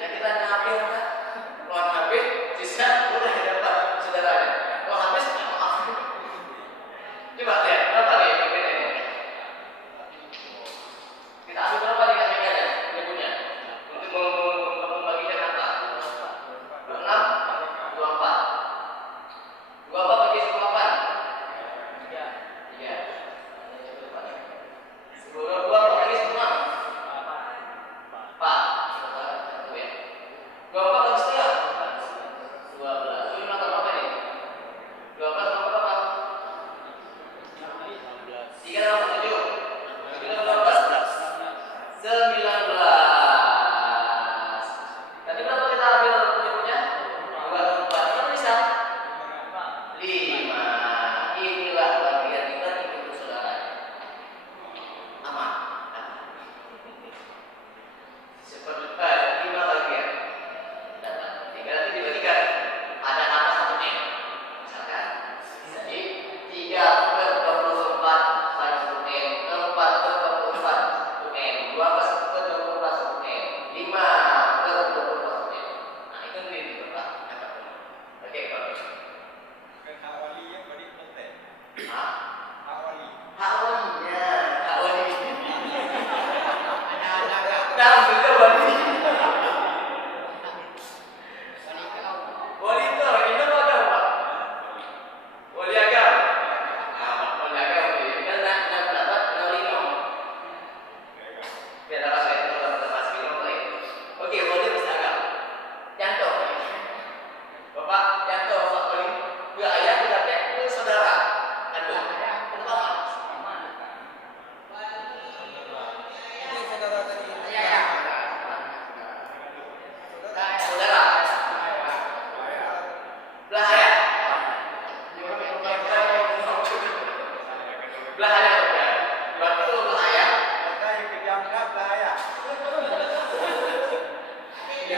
Oh,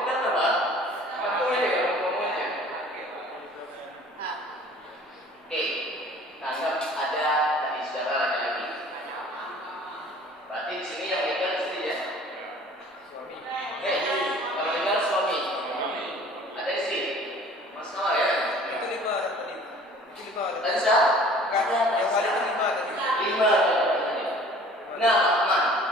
kita apa? Kamu aja, kamu aja. Oke, anggap ada tadi saudara laki-laki. Berarti di sini yang menikah istri ya? Suami. Yang menikah suami. Ada istri. Masalah ya? Itu 5 tadi. Itu 5. Tadi sah? Yang kali itu 5 tadi. 5. Nah, aman.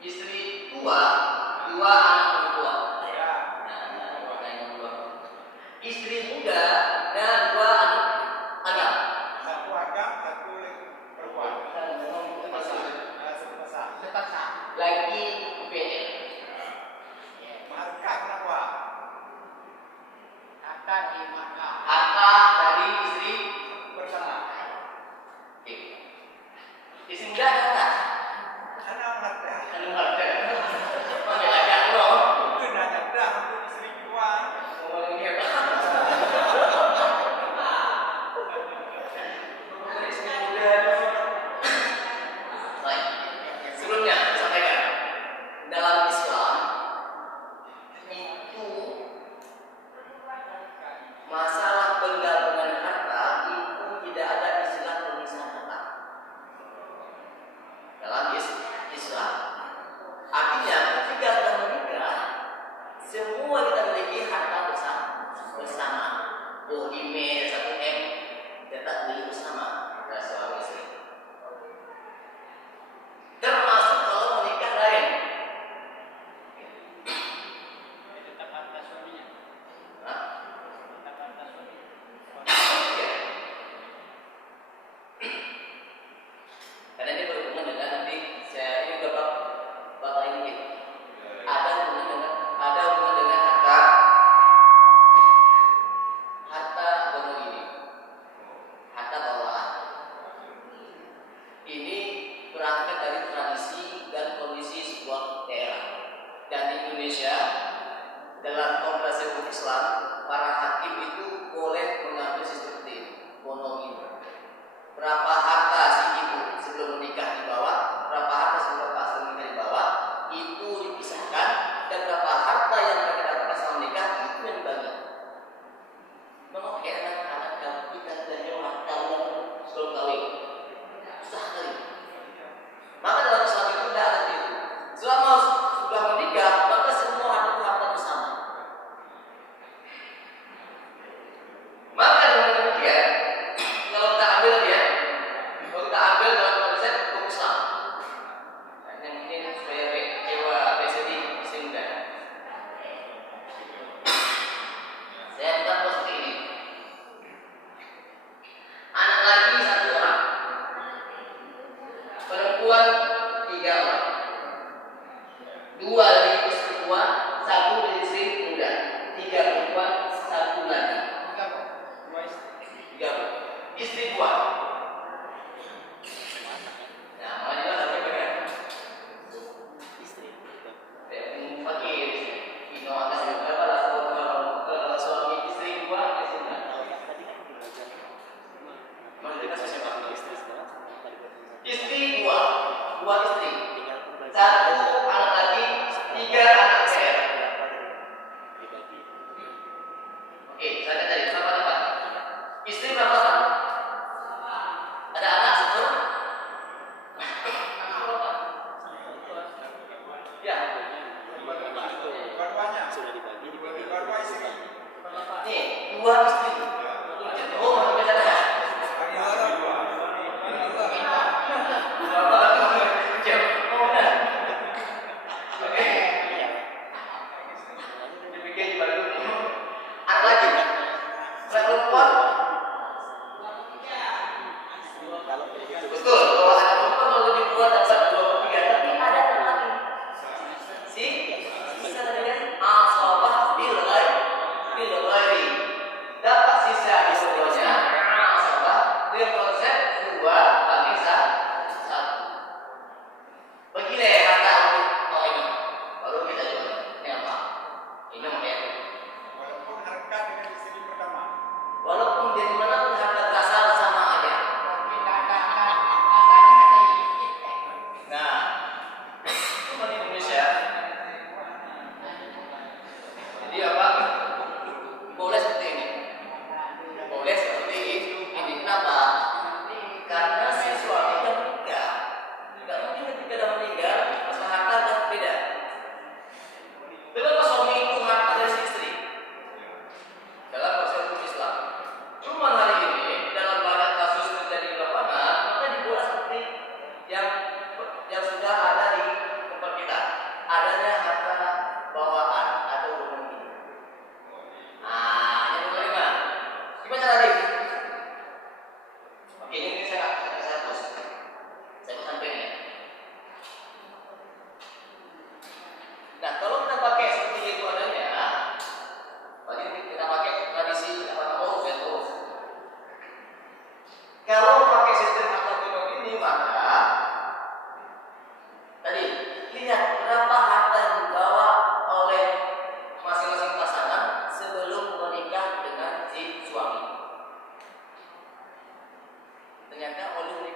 istri tua, dua anak perempuan. Ya. Istri muda dan dua anak. Satu agak, satu perempuan. Sepasang. Lagi beda. Markah kenapa? Akad dari istri Bersama. oke. Istri muda ada nggak? Anak markah. Ada. Panggil aja loh. Mungkin ada untuk istri kedua. Ngomong ini apa? Istri muda. Baik. Sebelumnya saya sampaikan dalam Islam itu masalah penggabungan harta itu tidak ada istilah pemisahan harta.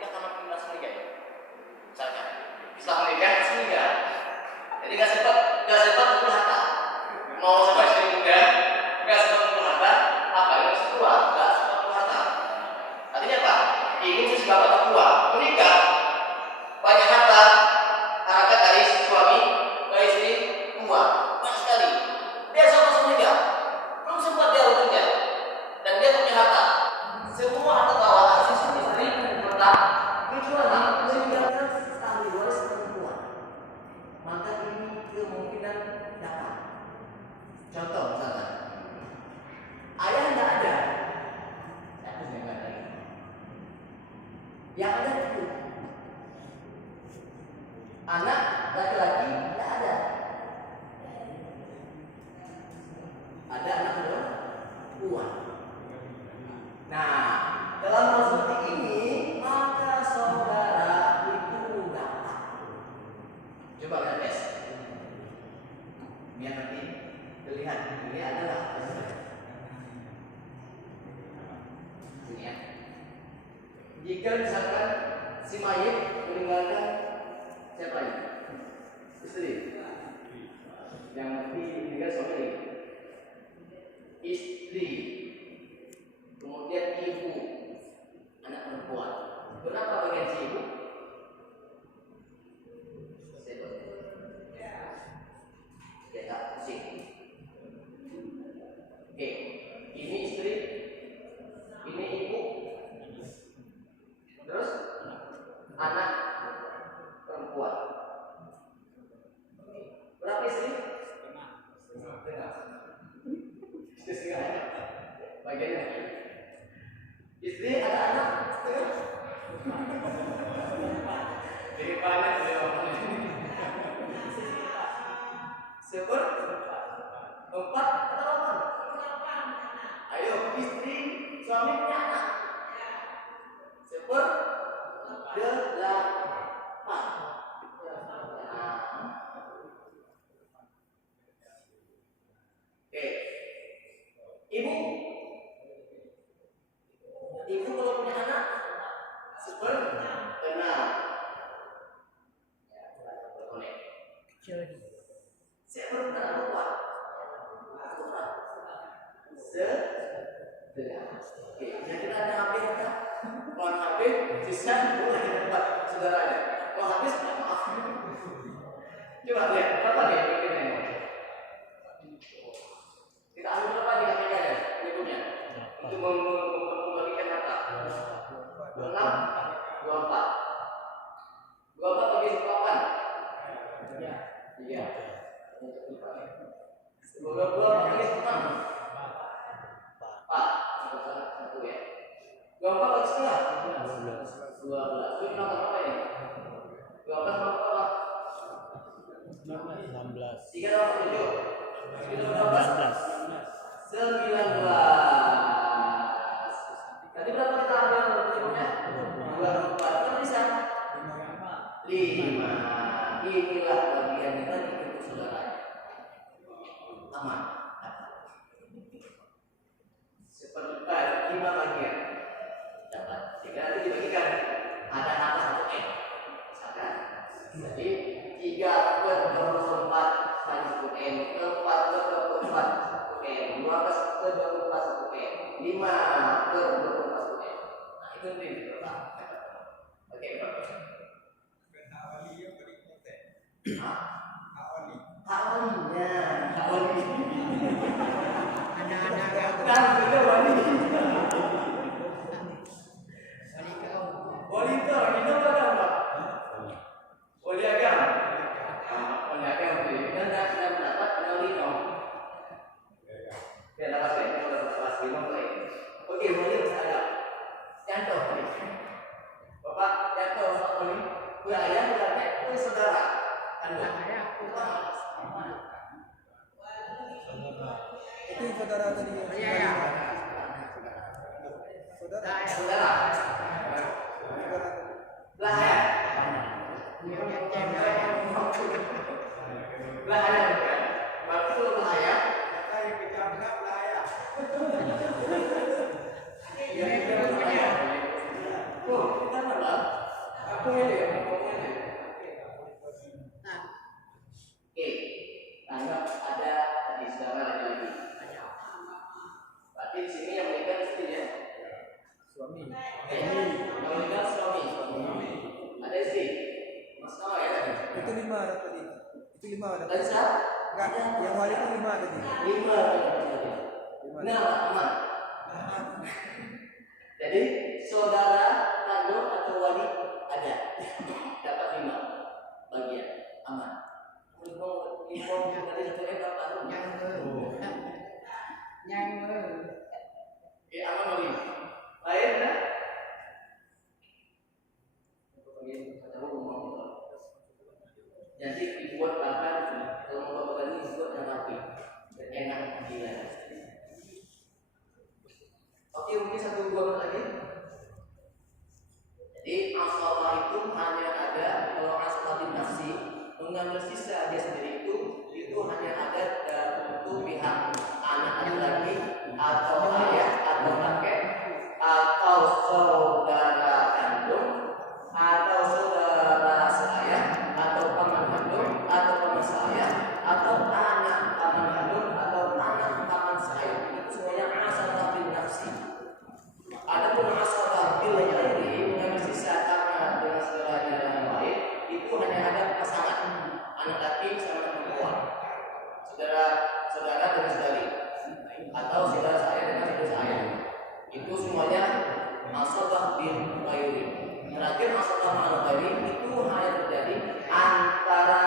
menikah karena ingin langsung nikah ya? Misalkan setelah menikah langsung nikah, jadi nggak sempat kumpul harta, mau sama istri muda nggak sempat kumpul harta, apa yang masih tua nggak sempat kumpul harta. Artinya apa? Ingin si bapak tua menikah banyak harta, harkat dari suami ke istri tua banyak sekali. Dia langsung menikah, belum sempat dia bekerja dan dia punya harta. Semua harta bawaan si istri tetap kecuali meninggalkan ahli waris perempuan, maka ini kemungkinan dapat. Contoh misalnya, ayah nggak ada, nggak ada. Yang ada itu anak laki-laki nggak ada. Ada anak perempuan. Nah, dalam hal seperti ini maka saudara itu dapat. Coba lihat tes, biar nanti terlihat ini adalah ini ya. Jika misalkan si mayit meninggalkan siapa ini? Istri. Yang meninggal suami. Istri. Kemudian ibu, anak perempuan. Berapa bagian si ibu? Ya tak pusing. Oke, ini istri, ini ibu, terus anak perempuan. Berapa istri? Setengah. Bagiannya. Istri ada anak jadi panen empat atau 8? Ayo istri suami punya anak 8. Oke, ibu kalau punya anak 6. Saya baru anak perempuan 11. Oke, yang kita ada HP kita, kalau HP sisa boleh dapat saudaranya. Kalau habis maaf. Coba lihat berapa nih ini. Kita ambil berapa nih HP-nya ya, berikutnya untuk membagikan harta. 26, 24. 24 bagi 8. Iya. 22 bagi 6. 4. Satu ya. 24 bagi setengah. 12. Itu nomor berapa ini? 12 nomor berapa? 16. 3 nomor 7. 19. Tadi berapa kita ambil berikutnya? 24. Kan bisa 5. Inilah bagian yang tadi untuk saudara. Aman. Seperempat 5 bagian dapat. Jika nanti dibagikan ada angka 1 M. Misalkan. Jadi 3/24 kali 1 M, 4/24 1 M, 12/24 1 M, 5/24 1 M. Nah itu nanti berapa? Oke berapa? Awalinya kan beda wali. Wali itu ini apa? Wali agama. Wali agama itu kan sudah mendapat lino. Ya dapat lino dapat lino lagi. Oke wali ada. Contoh nih. Bapak contoh wali. Punya ayah punya nek punya saudara. Itu saudara tadi. Iya. Saudara. Lah ya. Lah ya. Maksud lah ya. Saya kejam-kejam lah ya. Ya kita punya. Oh, kita mana? Oke, anggap ada tadi saudara laki-laki. Berarti di sini yang meninggal istrinya. Suami. Yang meninggal suami. Ada istri. Mas tahu ya? Itu 5 ada tadi. Itu 5 ada. Tadi sah? Enggak, yang wali itu 5 tadi. 5. Nah, aman. Jadi saudara kandung atau wali ada, dapat 5 bagian, aman. Impor tadi satu berapa? Aman lagi. Lain dah. Jadi dibuat bahkan kalau mau bawa ini dibuat yang rapi dan enak dilihat. Oke, mungkin 1-2 lagi. Jadi asalah itu hanya ada kalau asalah bin nafsi mengambil sisa dia sendiri itu hanya ada untuk pihak anak laki-laki atau ayah atau kakek atau saudara kandung atau saudara seayah atau paman kandung atau paman seayah atau anak paman kandung atau anak paman seayah. Itu semuanya asalah bin nafsi. Adapun asalah bil ghairi mengambil sisa karena dengan saudaranya yang lain itu hanya ada pasangan anak laki sama anak perempuan, saudara dengan saudari atau saudara saya dengan saudara saya. Itu semuanya asalah bil ghairi. Terakhir asalah bil ghairi itu hanya terjadi antara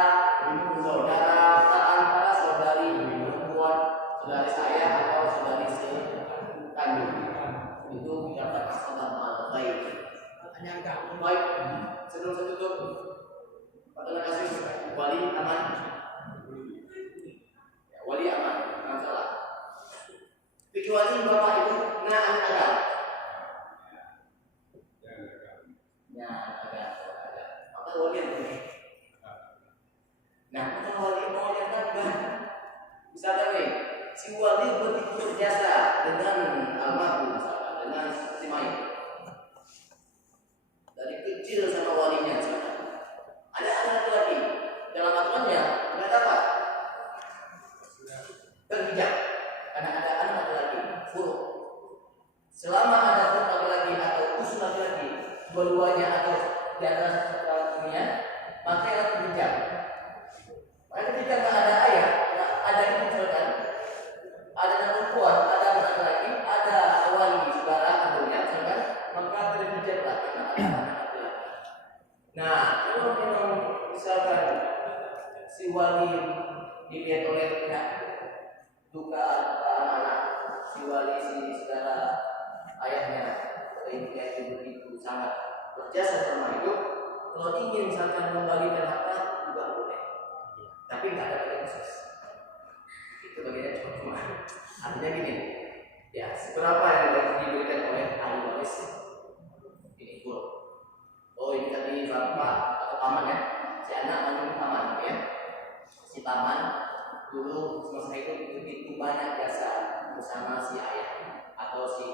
saudari perempuan, saudari saya atau saudari sekandung. Itu dapat asalah bil ghairi. Baik, sebelum saya tutup, terima kasih. Wali aman. Ya, wali aman, masalah. Kecuali bapak ibu anak agak. Ya, agak. Maka wali yang ini. Nah, kalau wali mau yang kan misalkan nih, si wali begitu berjasa dengan almarhum, dengan si mayit. Dari kecil sama walinya misalkan. Ada anak lagi dalam aturannya nggak dapat terhijab karena ada anak laki buruk. Selama ada anak laki atau usul laki dua-duanya atau di atas dunia, maka yang terhijab. Maka ketika nggak ada ayah, ada ibu misalkan, ada anak perempuan, ada anak laki, ada wali saudara kandungnya misalkan, maka terhijablah karena ada anak. Nah, kalau memang misalkan si wali dilihat oleh pihak duka anak, si wali si saudara ayahnya itu begitu sangat berjasa sama hidup, kalau ingin misalkan membagikan harta juga boleh, tapi nggak ada bagian khusus. Itu bagiannya cuma. Artinya gini, ya seberapa yang diberikan oleh ahli waris ini buruk. Oh ini tadi bapak atau paman ya, si anak menurut paman ya, si paman dulu semasa itu begitu banyak jasa bersama si ayah atau si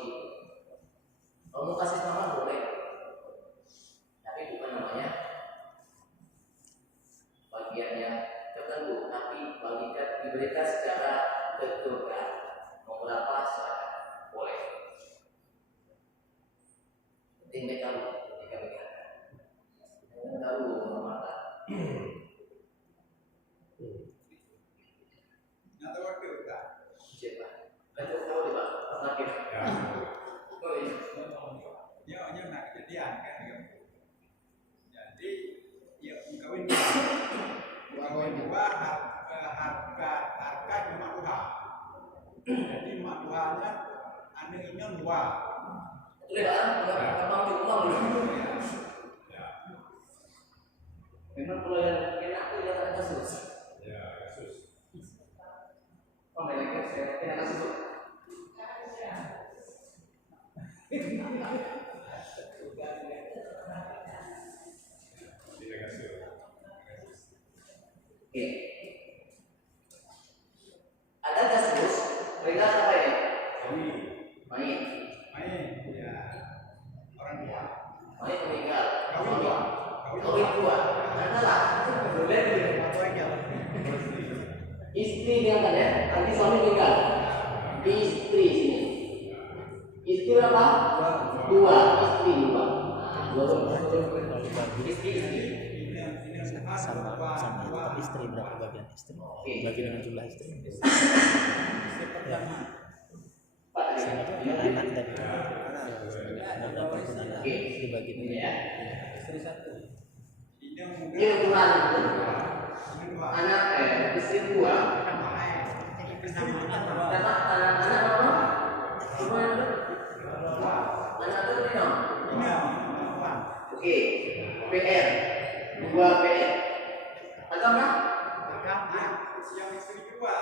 kalau mau kasih paman boleh, tapi bukan namanya bagiannya tertentu, tapi diberikan secara tertutup mau berapa silakan boleh. Penting mereka tahu mata. Nanti waktu kita. Siapa? Lanjut tahu deh pak. Lagi. Oh iya. Ya, nak kejadian kan. Jadi, ya kawin dua harga cuma dua. Jadi maduanya anehnya dua. Lihat, gampang diulang dulu. Memang kalau yang kena aku yang ada kasus. Ya, kasus. Oh, mereka saya kena kasus. Oke. Ada kasus, mereka apa ya? Main. Ya. Orang tua. Main meninggal. Kawin dua. Kawin dua. Adalah boleh istri diangkat ya. Nanti suami tinggal. Istri sini. Istri berapa? Dua. Istri dua. Istri. sama tetap istri berapa bagian istri bagi dengan jumlah istri ya sama juga anak tadi anak berapapun anak dibagi dengan Istri satu. Dia kurang anak istri dua. Dapat anak apa? Semua itu. Anak itu minum. Oke. PR. Dua PR. Agama? Yang istri dua.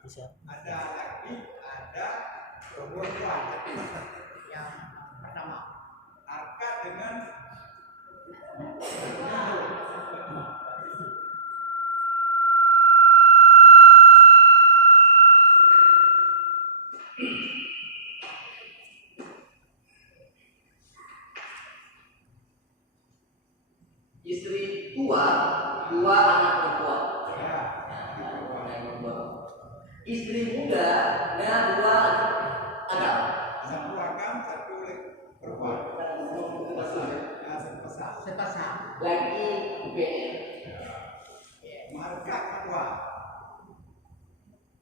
bisa Ada laki, ada perempuan. Yang pertama, Arka dengan Istri dua anak perempuan. Istri muda dengan dua anak. satu agam, satu perempuan. Sepasang. Lagi PR. Marga kedua.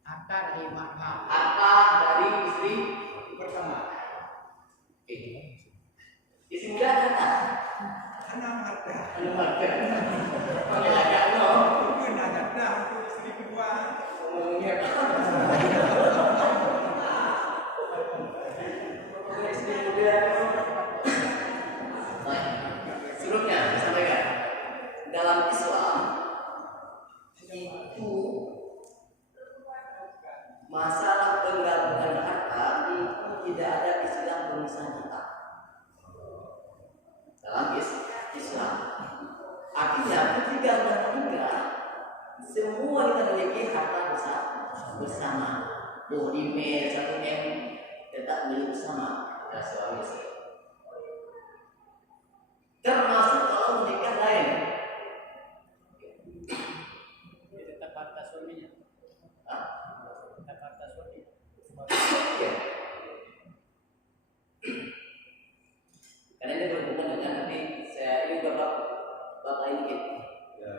Akad dari istri Pertama, oke. Istri muda ada. 6 harga. Ada marga. Panggil agak no. Mungkin ada dah untuk istri kedua. Ngomongnya istri muda. Baik. Sebelumnya saya sampaikan dalam Islam itu masalah penggabungan harta itu tidak ada istilah pemisahan harta dalam Islam. Artinya ketika sudah menikah, semua kita memiliki harta bersama. Oh, email 1M tetap milik bersama ya suami istri. Termasuk kalau menikah lain. Tetap harta suaminya. Hah? Tetap harta suami. Ya. Karena ini berhubungan dengan nanti saya ini bapak ini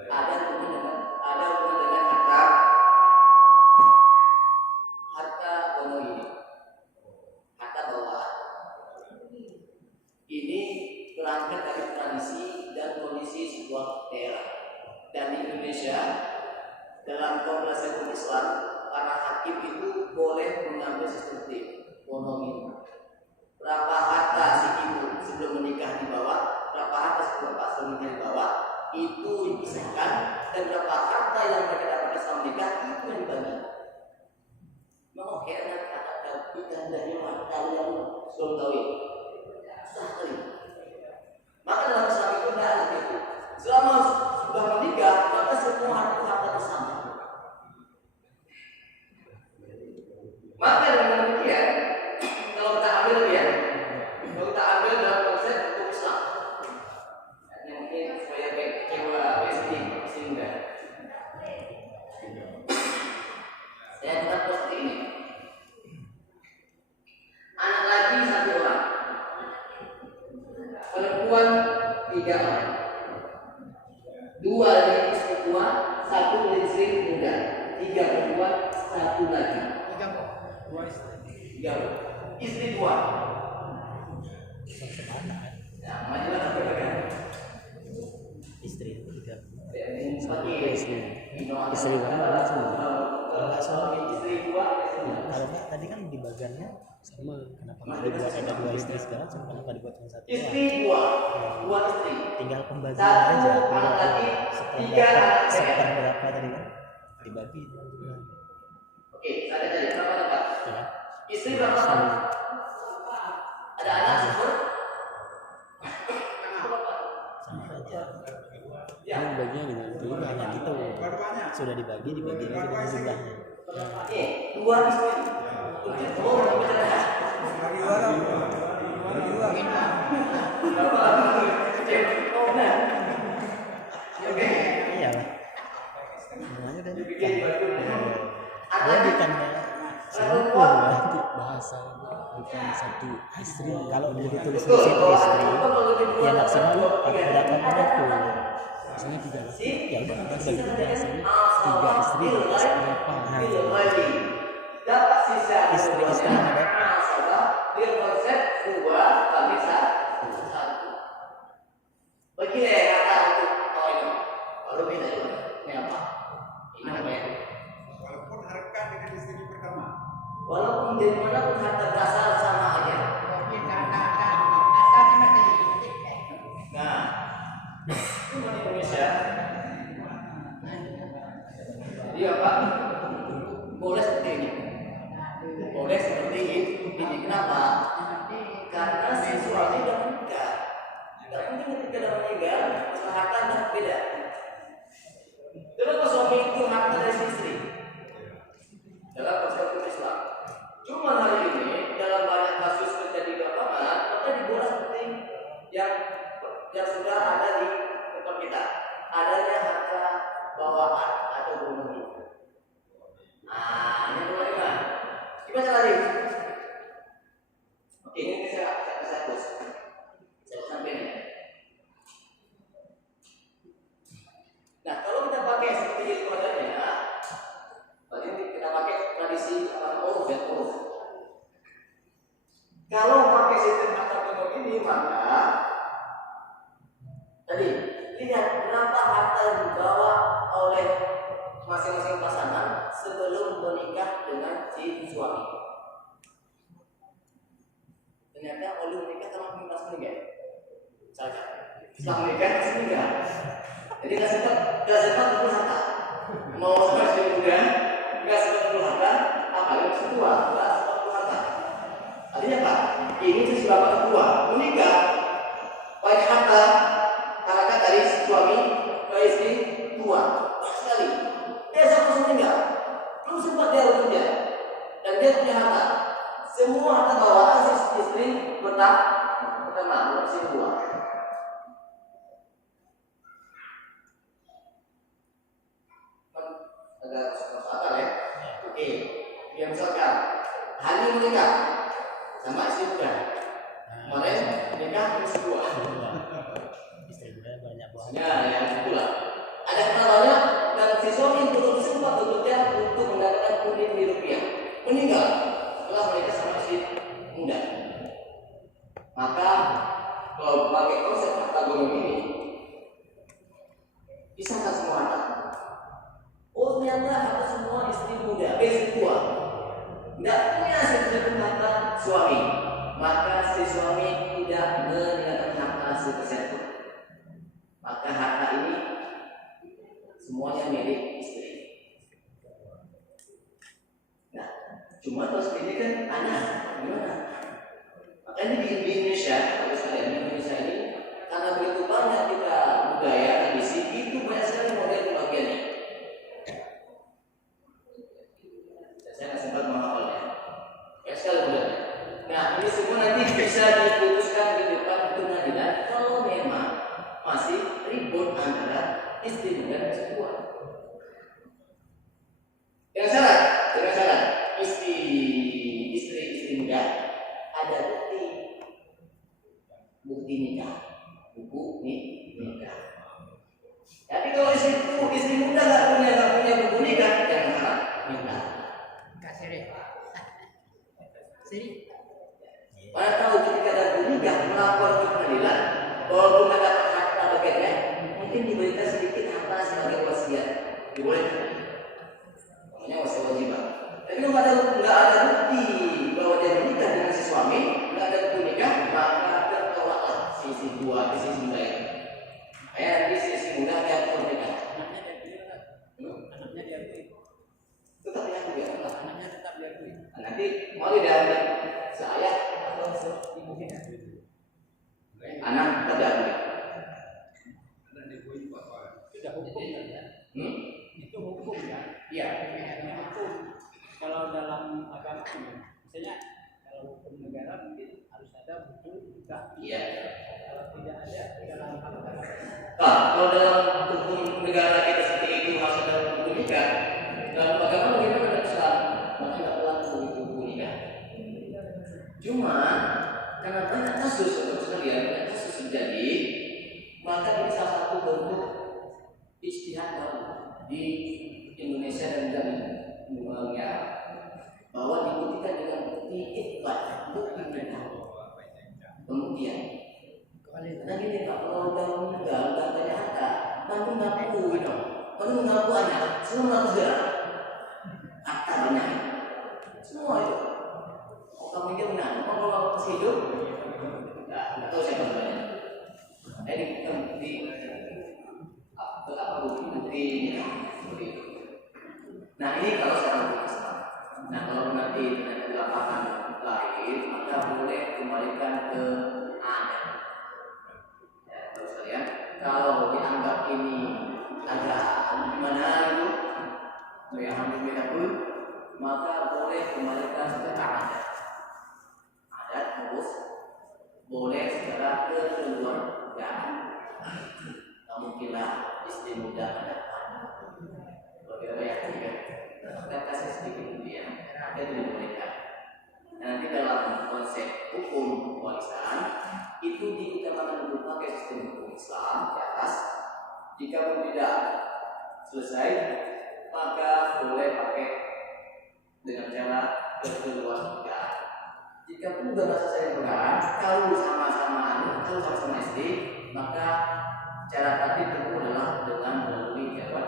ada hubungan dengan harta bono ini, harta bawaan. Ini berangkat dari tradisi dan kondisi sebuah daerah. Dan di Indonesia dalam Kongresi Hukum Islam para hakim itu boleh mengambil seperti bono ini. Berapa harta si ibu sebelum menikah dibawa, berapa harta sebelum bapak sebelum menikah dibawa, itu dipisahkan, dan berapa harta yang mereka dapatkan selama menikah itu yang dibagi. Mau heran kata kita dari harta yang sebelum kawin, susah sekali. Maka dalam Islam itu tidak ada itu. Selama sudah menikah, maka semua harta bersama. Maka dengan demikian, kalau kita ambil dalam konsep hukum Islam, ini mungkin supaya baik kecewa, sehingga saya tetap seperti ini. Anak lagi 1 orang, perempuan 3 orang, 2 dari istri tua, 1 dari istri muda, 3 perempuan, 1 lagi. 3 istri 2. Nah, majulah satu kan. istri itu juga Istri mana semua istri 2. kalau nggak tadi kan di bagiannya sama kenapa nggak dibuat ada 2 istri segala sama kenapa dibuat cuma 1 Istri 2 istri. tinggal pembagian 1 aja anak lagi, 3 anak saya. seperberapa tadi kan dibagi Oke, ada tadi berapa tempat? ya. Istri berapa tempat? Ada anak sebut? Sama aja Ya. yang bagian dulu hanya gitu sudah dibagi aja dengan jumlahnya Oke, 2 istri. Untuk berapa? Bagi dua dong. Bagi dua. Berapa? apabila ditulis di situ istri, ya maksimal berapa menurutku? Maksudnya 3. Ya udah bagi 3 istri, 3 istri berapa? Dapat sisa Istri-istri yang ada. dia konsep 2 kali 1. Begini ya kata untuk itu. Kalau beda juga. Ini apa? Ini namanya. Walaupun harga dengan istri pertama. Walaupun dari mana pun harta berasal sama aja. Nah, itu di Indonesia. Jadi apa? Boleh seperti ini. Boleh seperti ini. Kenapa? Karena si suami sudah menikah. Tidak mungkin ketika sudah meninggal, masalah harta tidak beda. Kenapa suami itu harta dari si istri? Dalam konsep Islam. Cuma hari ini dalam banyak kasus terjadi di lapangan, maka dibuat seperti yang sudah ada di tempat kita. Adanya harta bawaan atau bunyi. Nah, ini bagaimana? Gimana tadi? Oke, ini saya hapus. Saya sampai ini. Nah, kalau kita pakai seperti itu adanya, berarti kita pakai tradisi uruf ya, uruf. Kalau pakai sistem harta penuh ini, maka tadi lihat berapa harta yang dibawa oleh masing-masing pasangan sebelum menikah dengan si suami. Ternyata oleh menikah sama pas menikah saja. Setelah menikah masih menikah. Jadi nggak sempat dulu harta. Mau masih muda, nggak sempat dulu harta, apalagi masih tua, nggak sempat dulu harta. Artinya apa? Ini sisi bapak kedua menikah, baik harta, harta dari suami, baik istri tua, banyak sekali. Dia sampai meninggal, belum sempat dia bekerja, dan dia punya harta. Semua harta bawaan istri pertama, masih dua. Agak masuk akal ya. Oke, dia misalkan hari menikah sama istri muda, kemarin menikah terus dua. Istri muda banyak banget. Ya, yang kedua ada kenalannya dan si suami belum sempat bekerja untuk mendapatkan pundi-pundi rupiah, meninggal setelah menikah sama istri muda. Maka kalau pakai konsep harta gonong ini, pisahkan semua harta. Oh ternyata harta semua istri muda, istri tua, tidak punya sedikit harta suami, maka si suami tidak meninggalkan harta sebesar itu. Maka harta ini semuanya milik istri. Nah, cuma terus ini kan anak, gimana? Makanya di Indonesia, kalau sekalian di Indonesia ini, karena begitu banyak kita budaya tradisi, itu banyak sekali model pembagiannya. Saya nggak sempat menghafalnya. Banyak sekali modelnya. Nah, ini semua nanti bisa diputuskan di depan pengadilan kalau memang masih ribut antara istri muda dan istri tua. Dengan syarat istri muda ada bukti nikah, buku nikah. Tapi kalau istri muda nggak punya buku nikah, jangan harap minta. Kasih deh. Sini. Pada tahu ketika ada buku nikah melapor ke pengadilan, walaupun nggak dapat harta bagiannya, mungkin diberikan sedikit harta sebagai wasiat, dibolehkan. Namanya wasiat wajibah. Tapi kalau nggak ada bukti bahwa dia menikah dengan si suami, nggak ada bukti nikah, maka tertolaklah si dua, si muda itu. Kayak nanti si muda dia menikah. Anaknya diakui. Tetap diakui ya, Anaknya tetap diakui. nanti mau diambil seayah atau seibu anak tetap diakui. Sudah hukum kan ya? Itu hukum. di Indonesia dan dari dunia bahwa dibuktikan dengan bukti isbat, bukti benar. Kemudian, karena gini Pak, kalau udah meninggal, udah banyak harta, bantu ngaku gitu, bantu ngaku anak, semua ngaku gerak, harta banyak, semua itu. Kamu mikir benar, kalau masih hidup, nggak tahu siapa namanya. Jadi di apa bukti seperti itu. Nah ini kalau sekarang Islam. Nah kalau nanti ternyata di lapangan lain, maka boleh kembalikan ke adat. Ya, terus kalian kalau dianggap ini agak gimana itu, yang berbeda pun, maka boleh kembalikan secara adat. Adat terus boleh secara kekeluargaan. Mungkinlah istri muda ada berbeda ya tiga. Kita kasih sedikit kemudian itu dibolehkan. Nanti dalam konsep hukum warisan itu diutamakan berbagai sistem hukum Islam di atas. Jika pun tidak selesai, maka boleh pakai dengan cara kekeluargaan. Jika pun sudah selesai kekeluargaan, kalau sama-sama istri, maka cara tadi tempuh adalah dengan melalui lewat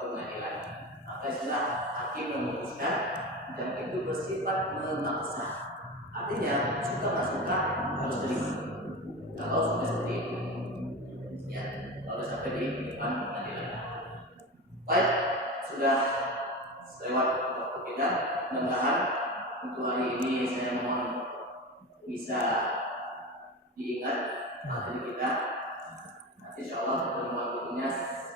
pengadilan. Maka istilah hakim memutuskan dan itu bersifat memaksa. Artinya suka nggak suka harus terima. Kalau sudah seperti itu, ya kalau sampai di depan pengadilan. Baik, sudah lewat waktu kita. Mudah-mudahan untuk hari ini saya mohon bisa diingat materi kita. Nanti insya Allah pertemuan berikutnya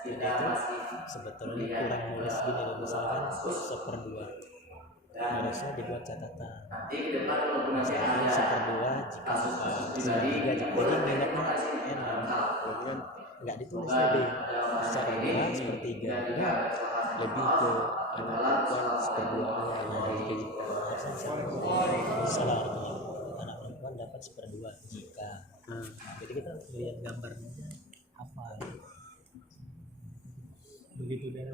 kita masih sebetulnya kurang nulis gini loh, misalkan 1/2 harusnya dibuat catatan. Nanti ke depan kalau nanti ada 1/2 jika kasus-kasus pribadi, jadi minatnya enak, nggak ditulis lebih secara dua 1/3 lebih ke anak perempuan 1/2 salah anak perempuan dapat 1/2 jika jadi kita lihat gambarnya hafal begitu dari